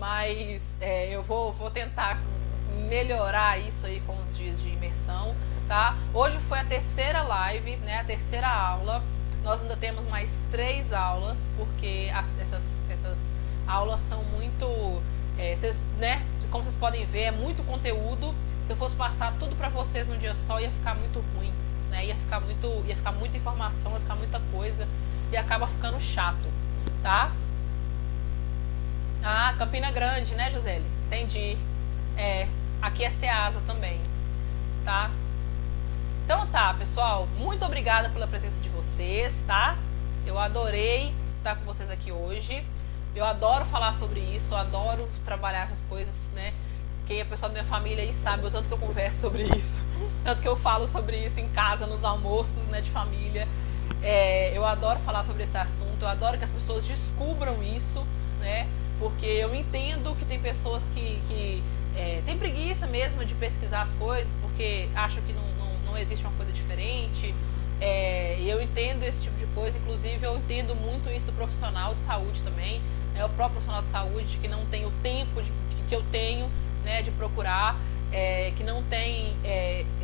mas eu vou tentar melhorar isso aí com os dias de imersão, tá? Hoje foi a terceira live, né, a terceira aula. Nós ainda temos mais 3 aulas, porque essas aulas são muito, né, como vocês podem ver, é muito conteúdo. Se eu fosse passar tudo para vocês num dia só, ia ficar muito ruim, né? Ia ficar muita informação, ia ficar muita coisa e acaba ficando chato, tá? Ah, Campina Grande, né, Joseli? Entendi. Aqui é Ceasa também, tá? Então tá, pessoal, muito obrigada pela presença de vocês, tá? Eu adorei estar com vocês aqui hoje. Eu adoro falar sobre isso, eu adoro trabalhar essas coisas, né? Quem é pessoal da minha família aí sabe o tanto que eu converso sobre isso, tanto que eu falo sobre isso em casa, nos almoços, né, de família. Eu adoro falar sobre esse assunto, eu adoro que as pessoas descubram isso, né, porque eu entendo que tem pessoas que têm preguiça mesmo de pesquisar as coisas, porque acham que não existe uma coisa diferente, e eu entendo esse tipo de coisa. Inclusive eu entendo muito isso do profissional de saúde também, né, o próprio profissional de saúde que não tem o tempo que eu tenho, né, de procurar, que não tem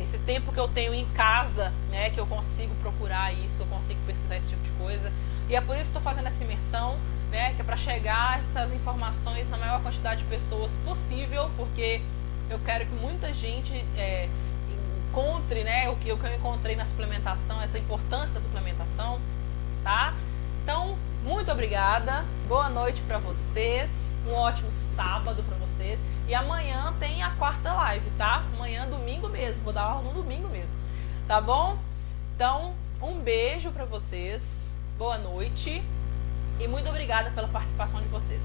esse tempo que eu tenho em casa, né, que eu consigo procurar isso, eu consigo pesquisar esse tipo de coisa. E é por isso que estou fazendo essa imersão, né, que é para chegar essas informações na maior quantidade de pessoas possível, porque eu quero que muita gente encontre, né, o que eu encontrei na suplementação, essa importância da suplementação, tá? Então, muito obrigada, boa noite para vocês, um ótimo sábado para vocês. E amanhã tem a 4ª live, tá? Amanhã, domingo mesmo. Vou dar aula no domingo mesmo. Tá bom? Então, um beijo pra vocês. Boa noite. E muito obrigada pela participação de vocês.